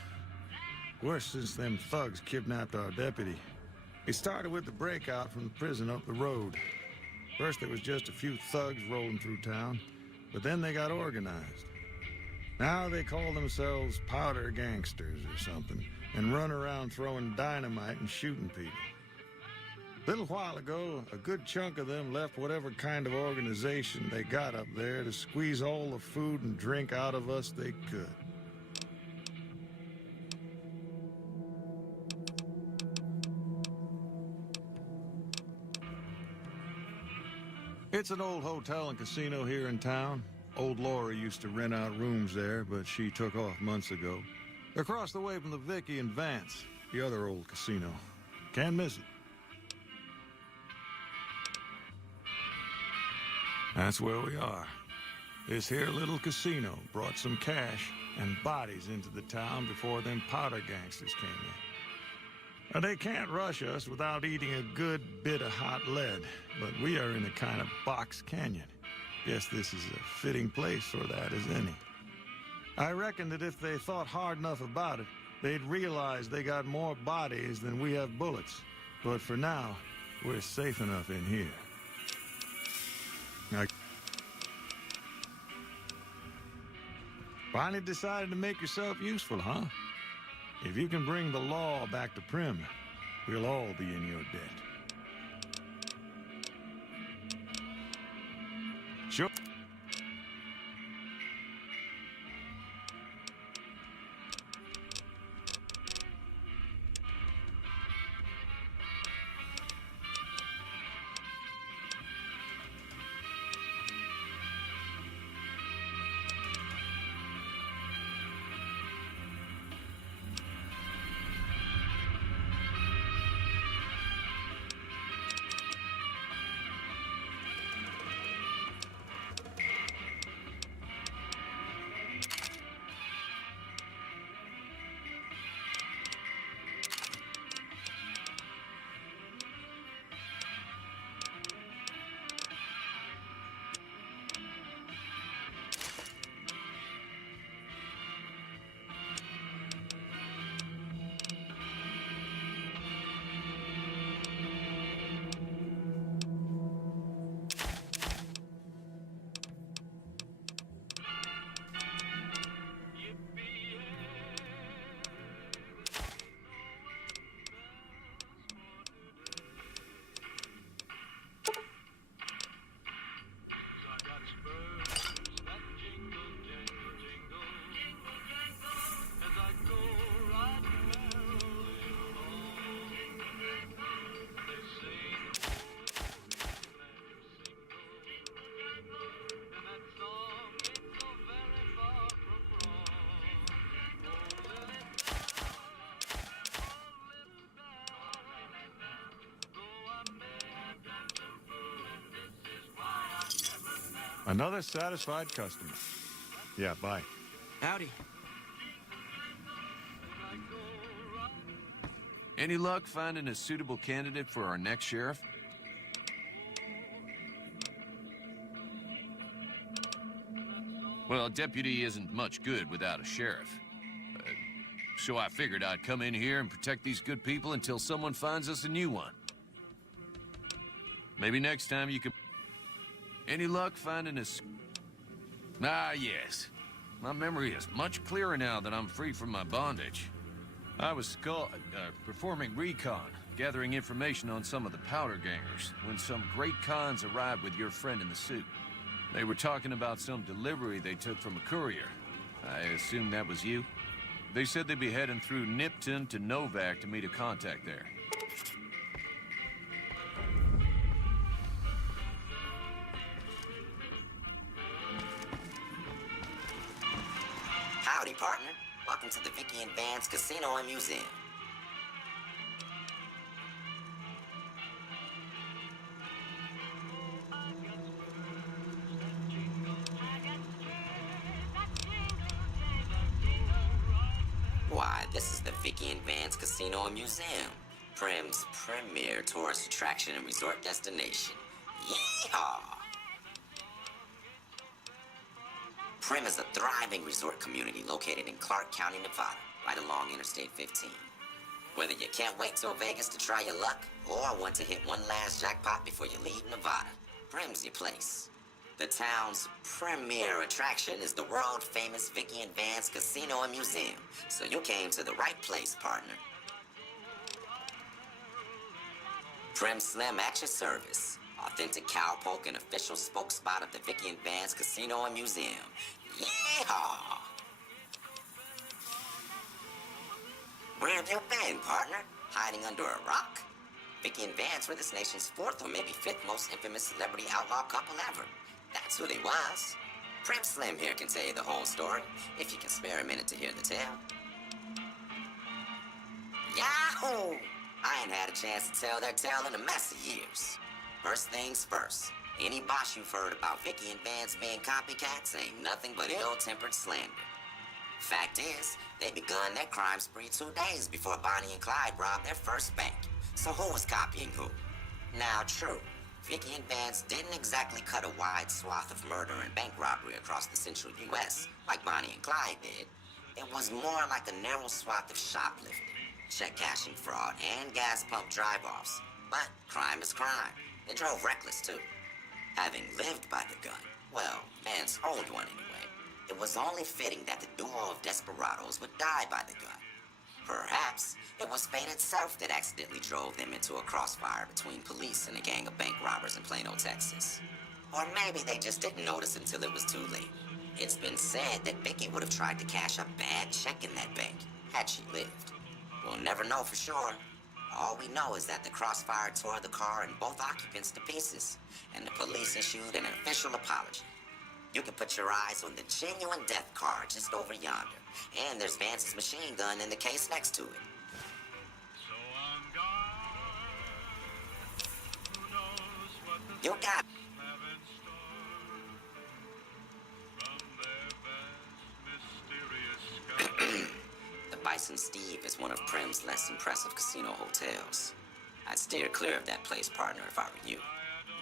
Worse since them thugs kidnapped our deputy. It started with the breakout from the prison up the road. First there was just a few thugs rolling through town, but then they got organized. Now they call themselves powder gangsters or something, and run around throwing dynamite and shooting people. A little while ago, a good chunk of them left whatever kind of organization they got up there to squeeze all the food and drink out of us they could. It's an old hotel and casino here in town. Old Laura used to rent out rooms there, but she took off months ago. Across the way from the Vicky and Vance, the other old casino. Can't miss it. That's where we are. This here little casino brought some cash and bodies into the town before them powder gangsters came in. Now, they can't rush us without eating a good bit of hot lead, but we are in a kind of box canyon. Guess this is a fitting place for that as any. I reckon that if they thought hard enough about it, they'd realize they got more bodies than we have bullets. But for now, we're safe enough in here. Finally decided to make yourself useful, huh? If you can bring the law back to Prim, we'll all be in your debt. Sure. Another satisfied customer. Yeah, bye. Howdy. Any luck finding a suitable candidate for our next sheriff? Well, a deputy isn't much good without a sheriff. So I figured I'd come in here and protect these good people until someone finds us a new one. Maybe next time you can... Any luck finding a... Ah, yes. My memory is much clearer now that I'm free from my bondage. I was performing recon, gathering information on some of the powder gangers, when some great cons arrived with your friend in the suit. They were talking about some delivery they took from a courier. I assume that was you? They said they'd be heading through Nipton to Novak to meet a contact there. Howdy, partner. Welcome to the Vicky and Vance Casino and Museum. Why, this is the Vicky and Vance Casino and Museum, Prim's premier tourist attraction and resort destination. Yeehaw! Prim is a thriving resort community located in Clark County, Nevada, right along Interstate 15. Whether you can't wait till Vegas to try your luck, or want to hit one last jackpot before you leave Nevada, Prim's your place. The town's premier attraction is the world-famous Vicky and Vance Casino and Museum, so you came to the right place, partner. Prim Slim at your service. Authentic cowpoke and official spokespot of the Vicky and Vance Casino and Museum. Yeehaw! Where have you been, partner? Hiding under a rock? Vicky and Vance were this nation's fourth or maybe fifth most infamous celebrity outlaw couple ever. That's who they was. Prim Slim here can tell you the whole story, if you can spare a minute to hear the tale. Yahoo! I ain't had a chance to tell their tale in a mess of years. First things first, any boss you've heard about Vicky and Vance being copycats ain't nothing but ill-tempered slander. Fact is, they begun their crime spree 2 days before Bonnie and Clyde robbed their first bank. So who was copying who? Now, true, Vicky and Vance didn't exactly cut a wide swath of murder and bank robbery across the central U.S. like Bonnie and Clyde did. It was more like a narrow swath of shoplifting, check cashing fraud, and gas pump drive-offs. But crime is crime. They drove reckless, too. Having lived by the gun, well, Vance owned one anyway, it was only fitting that the duo of desperados would die by the gun. Perhaps it was fate itself that accidentally drove them into a crossfire between police and a gang of bank robbers in Plano, Texas. Or maybe they just didn't notice until it was too late. It's been said that Vicky would have tried to cash a bad check in that bank, had she lived. We'll never know for sure. All we know is that the crossfire tore the car and both occupants to pieces, and the police issued an official apology. You can put your eyes on the genuine death card just over yonder, and there's Vance's machine gun in the case next to it. You got it. The Bison Steve is one of Prim's less impressive casino hotels. I'd steer clear of that place, partner, if I were you.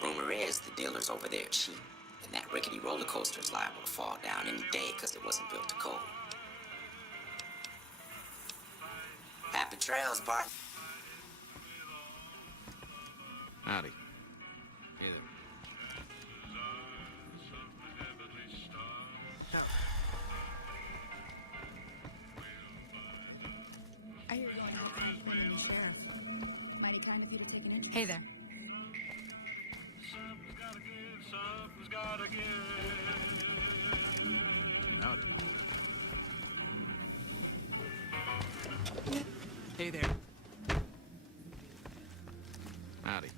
Rumor is the dealers over there cheap, and that rickety roller coaster is liable to fall down any day because it wasn't built to code. Happy trails, partner. Howdy. Hey there. I hear you're going to the new sheriff. Mighty kind of you to take an interest. Hey there. Howdy. Hey there. Howdy.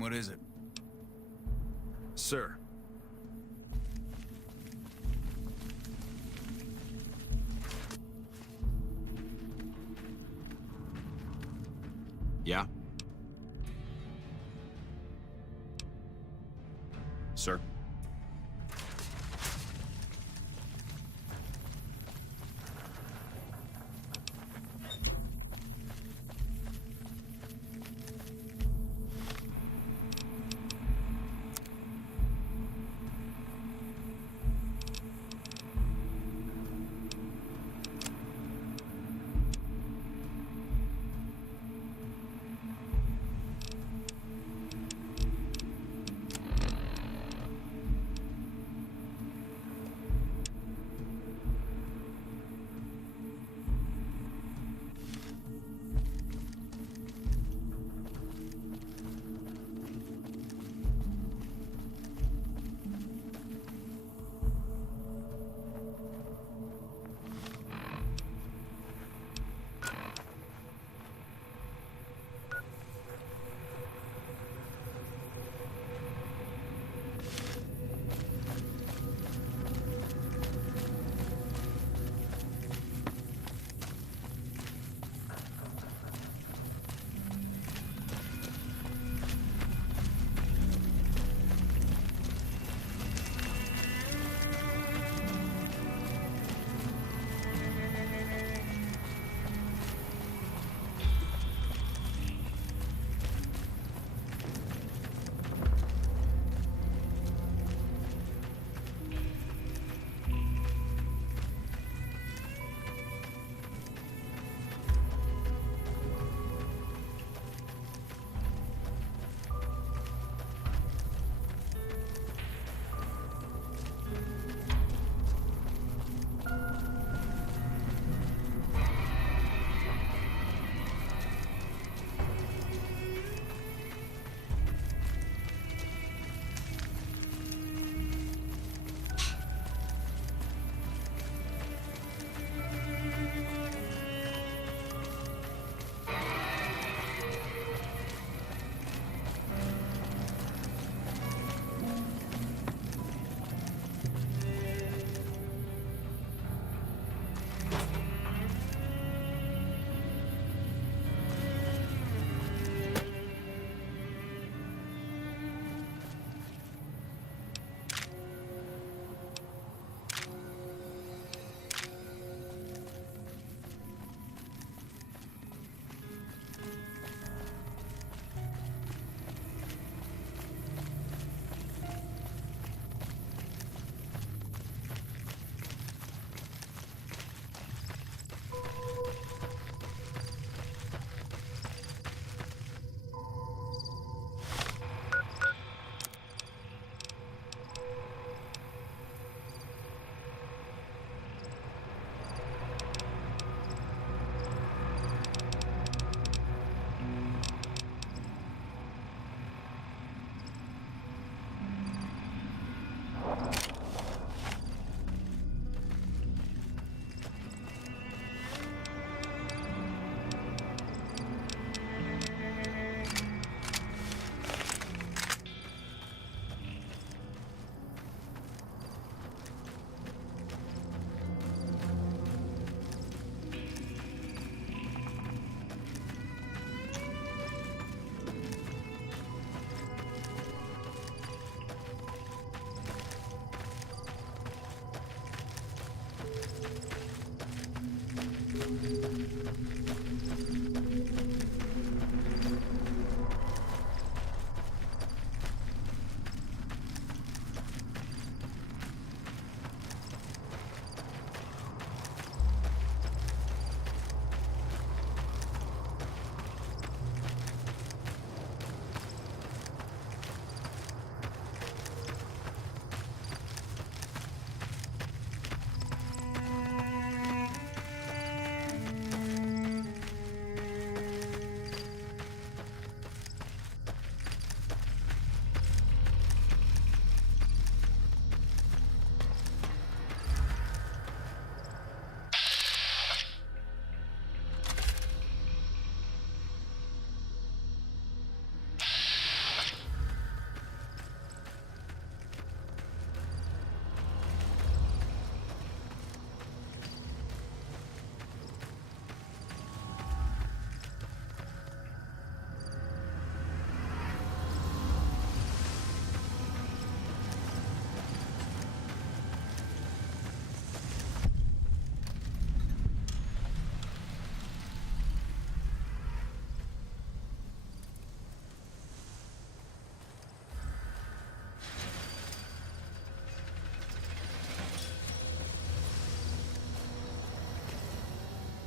What is it? Sir. Yeah? Sir?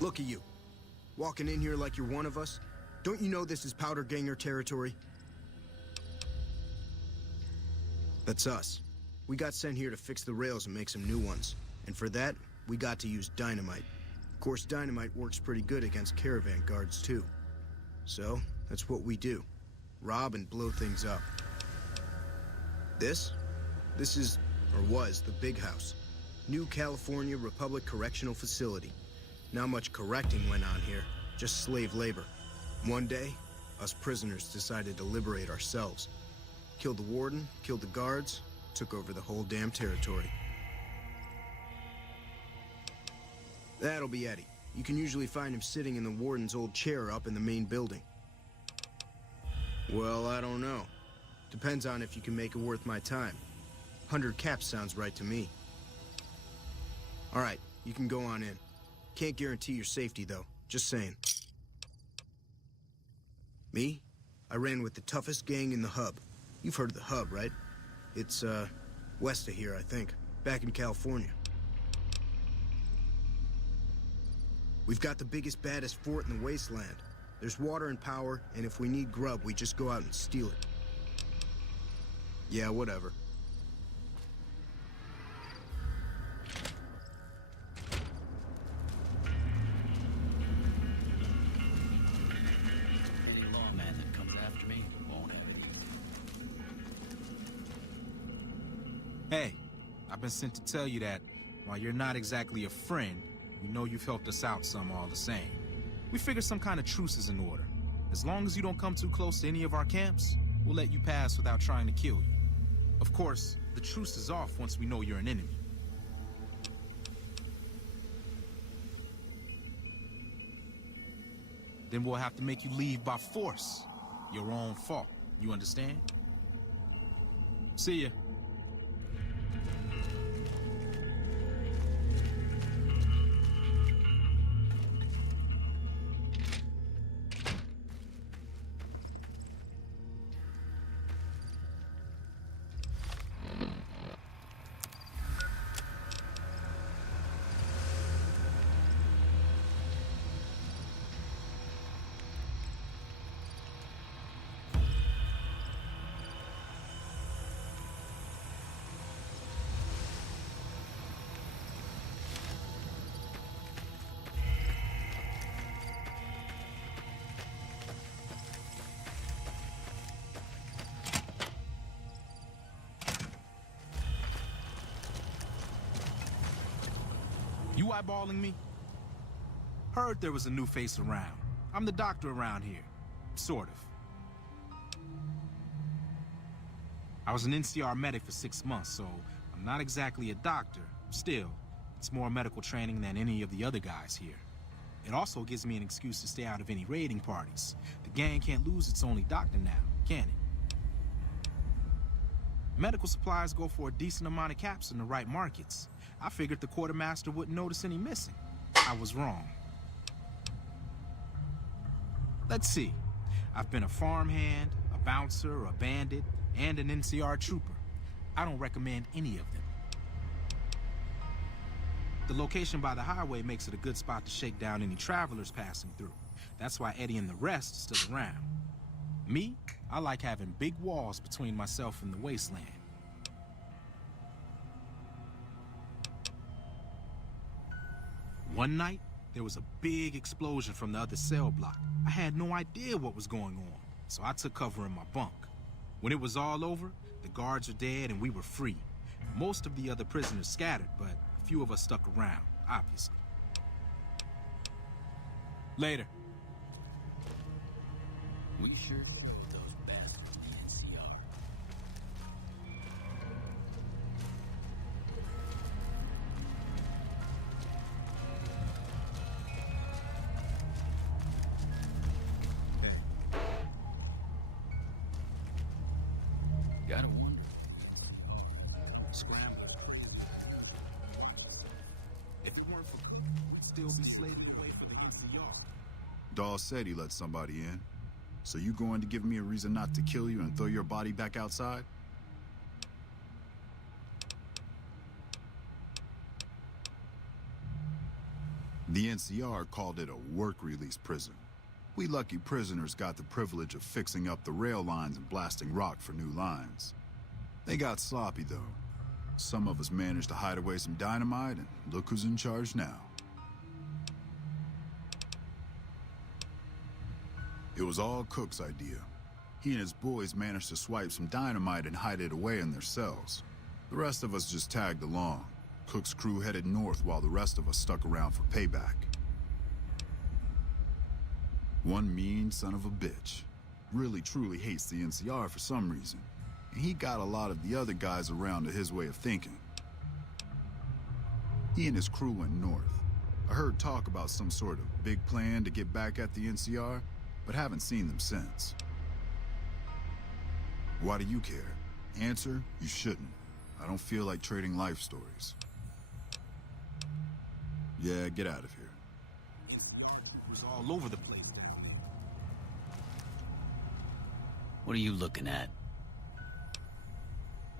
Look at you. Walking in here like you're one of us. Don't you know this is powder ganger territory? That's us. We got sent here to fix the rails and make some new ones. And for that, we got to use dynamite. Of course, dynamite works pretty good against caravan guards, too. So, that's what we do. Rob and blow things up. This is, or was, the Big House. New California Republic Correctional Facility. Not much correcting went on here, just slave labor. One day, us prisoners decided to liberate ourselves. Killed the warden, killed the guards, took over the whole damn territory. That'll be Eddie. You can usually find him sitting in the warden's old chair up in the main building. Well, I don't know. Depends on if you can make it worth my time. 100 caps sounds right to me. All right, you can go on in. Can't guarantee your safety, though. Just saying. Me? I ran with the toughest gang in the hub. You've heard of the hub, right? It's, west of here, I think. Back in California. We've got the biggest, baddest fort in the wasteland. There's water and power, and if we need grub, we just go out and steal it. Yeah, whatever. Any lawman that comes after me won't have it easy. Hey, I've been sent to tell you that while you're not exactly a friend, we know you've helped us out some all the same. We figured some kind of truce is in order. As long as you don't come too close to any of our camps, we'll let you pass without trying to kill you. Of course, the truce is off once we know you're an enemy. Then we'll have to make you leave by force. Your own fault. You understand? See ya. You eyeballing me? Heard there was a new face around. I'm the doctor around here. Sort of. I was an NCR medic for 6 months, so I'm not exactly a doctor. Still, it's more medical training than any of the other guys here. It also gives me an excuse to stay out of any raiding parties. The gang can't lose its only doctor now, can it? Medical supplies go for a decent amount of caps in the right markets. I figured the quartermaster wouldn't notice any missing. I was wrong. Let's see. I've been a farmhand, a bouncer, a bandit, and an NCR trooper. I don't recommend any of them. The location by the highway makes it a good spot to shake down any travelers passing through. That's why Eddie and the rest are still around. Me, I like having big walls between myself and the wasteland. One night, there was a big explosion from the other cell block. I had no idea what was going on, so I took cover in my bunk. When it was all over, the guards were dead and we were free. Most of the other prisoners scattered, but a few of us stuck around, obviously. Later. We sure those bastards from the NCR. Gotta wonder. Scramble. If it weren't for still be slaving away for the NCR. Dawes said he let somebody in. So you going to give me a reason not to kill you and throw your body back outside? The NCR called it a work-release prison. We lucky prisoners got the privilege of fixing up the rail lines and blasting rock for new lines. They got sloppy, though. Some of us managed to hide away some dynamite, and look who's in charge now. It was all Cook's idea. He and his boys managed to swipe some dynamite and hide it away in their cells. The rest of us just tagged along. Cook's crew headed north while the rest of us stuck around for payback. One mean son of a bitch really truly hates the NCR for some reason, and he got a lot of the other guys around to his way of thinking. He and his crew went north. I heard talk about some sort of big plan to get back at the NCR, but haven't seen them since. Why do you care? Answer, you shouldn't. I don't feel like trading life stories. Yeah, get out of here. It was all over the place down. What are you looking at?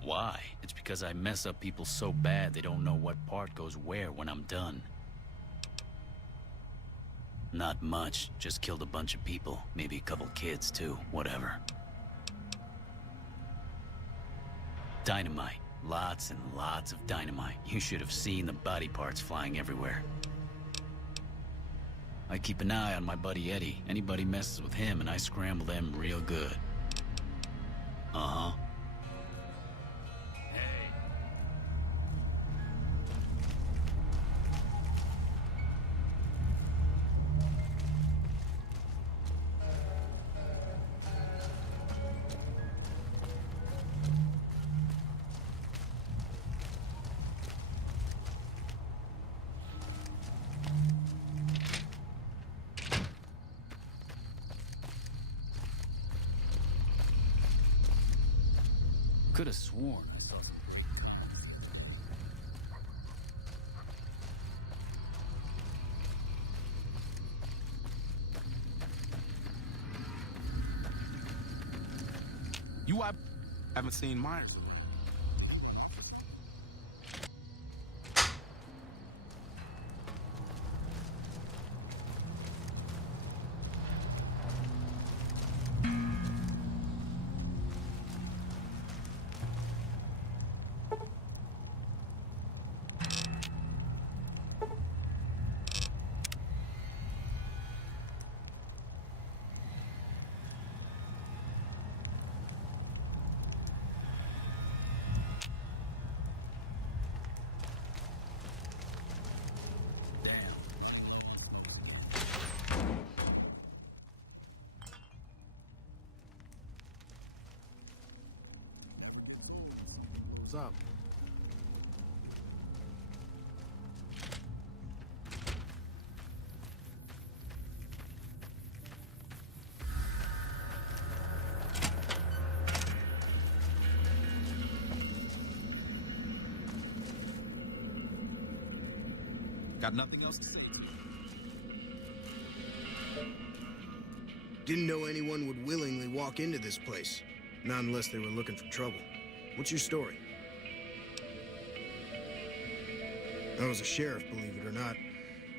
Why? It's because I mess up people so bad they don't know what part goes where when I'm done. Not much, just killed a bunch of people, maybe a couple kids too, whatever. Dynamite. Lots and lots of dynamite. You should have seen the body parts flying everywhere. I keep an eye on my buddy Eddie. Anybody messes with him and I scramble them real good. Uh-huh. Could have sworn I saw some. I haven't seen Myers. What's up? Got nothing else to say? Didn't know anyone would willingly walk into this place. Not unless they were looking for trouble. What's your story? I was a sheriff, believe it or not,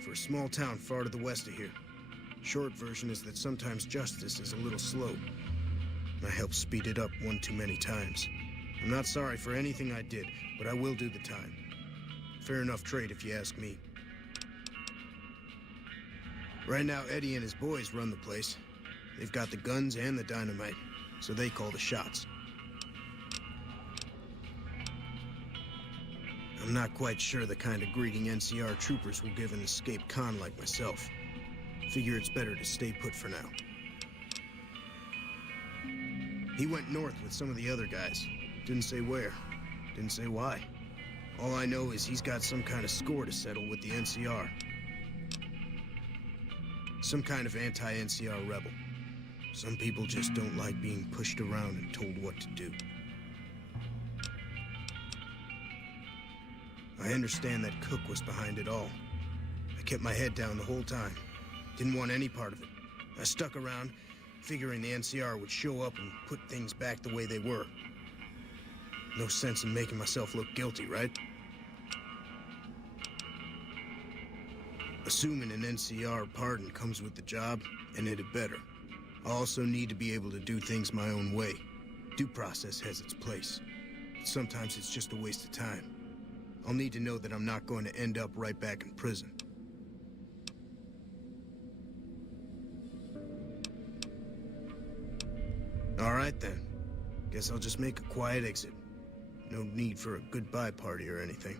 for a small town far to the west of here. Short version is that sometimes justice is a little slow. I helped speed it up one too many times. I'm not sorry for anything I did, but I will do the time. Fair enough trade if you ask me. Right now, Eddie and his boys run the place. They've got the guns and the dynamite, so they call the shots. I'm not quite sure the kind of greeting NCR troopers will give an escaped con like myself. Figure it's better to stay put for now. He went north with some of the other guys. Didn't say where. Didn't say why. All I know is he's got some kind of score to settle with the NCR. Some kind of anti-NCR rebel. Some people just don't like being pushed around and told what to do. I understand that Cook was behind it all. I kept my head down the whole time. Didn't want any part of it. I stuck around, figuring the NCR would show up and put things back the way they were. No sense in making myself look guilty, right? Assuming an NCR pardon comes with the job, and it had better. I also need to be able to do things my own way. Due process has its place. But sometimes it's just a waste of time. I'll need to know that I'm not going to end up right back in prison. All right, then. Guess I'll just make a quiet exit. No need for a goodbye party or anything.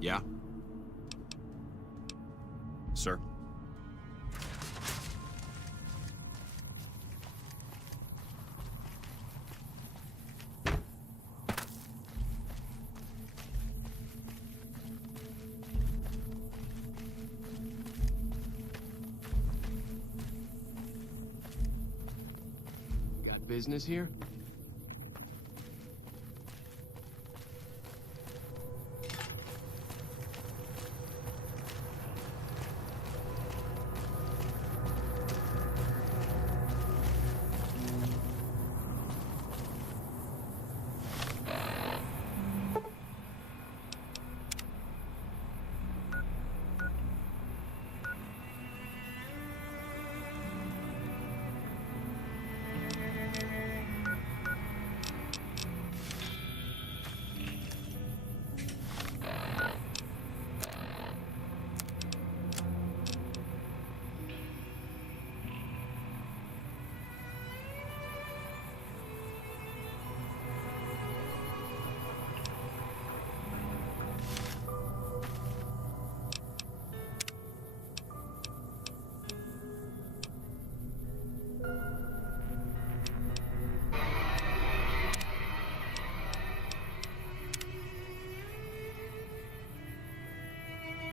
Yeah? Sir? Got business here?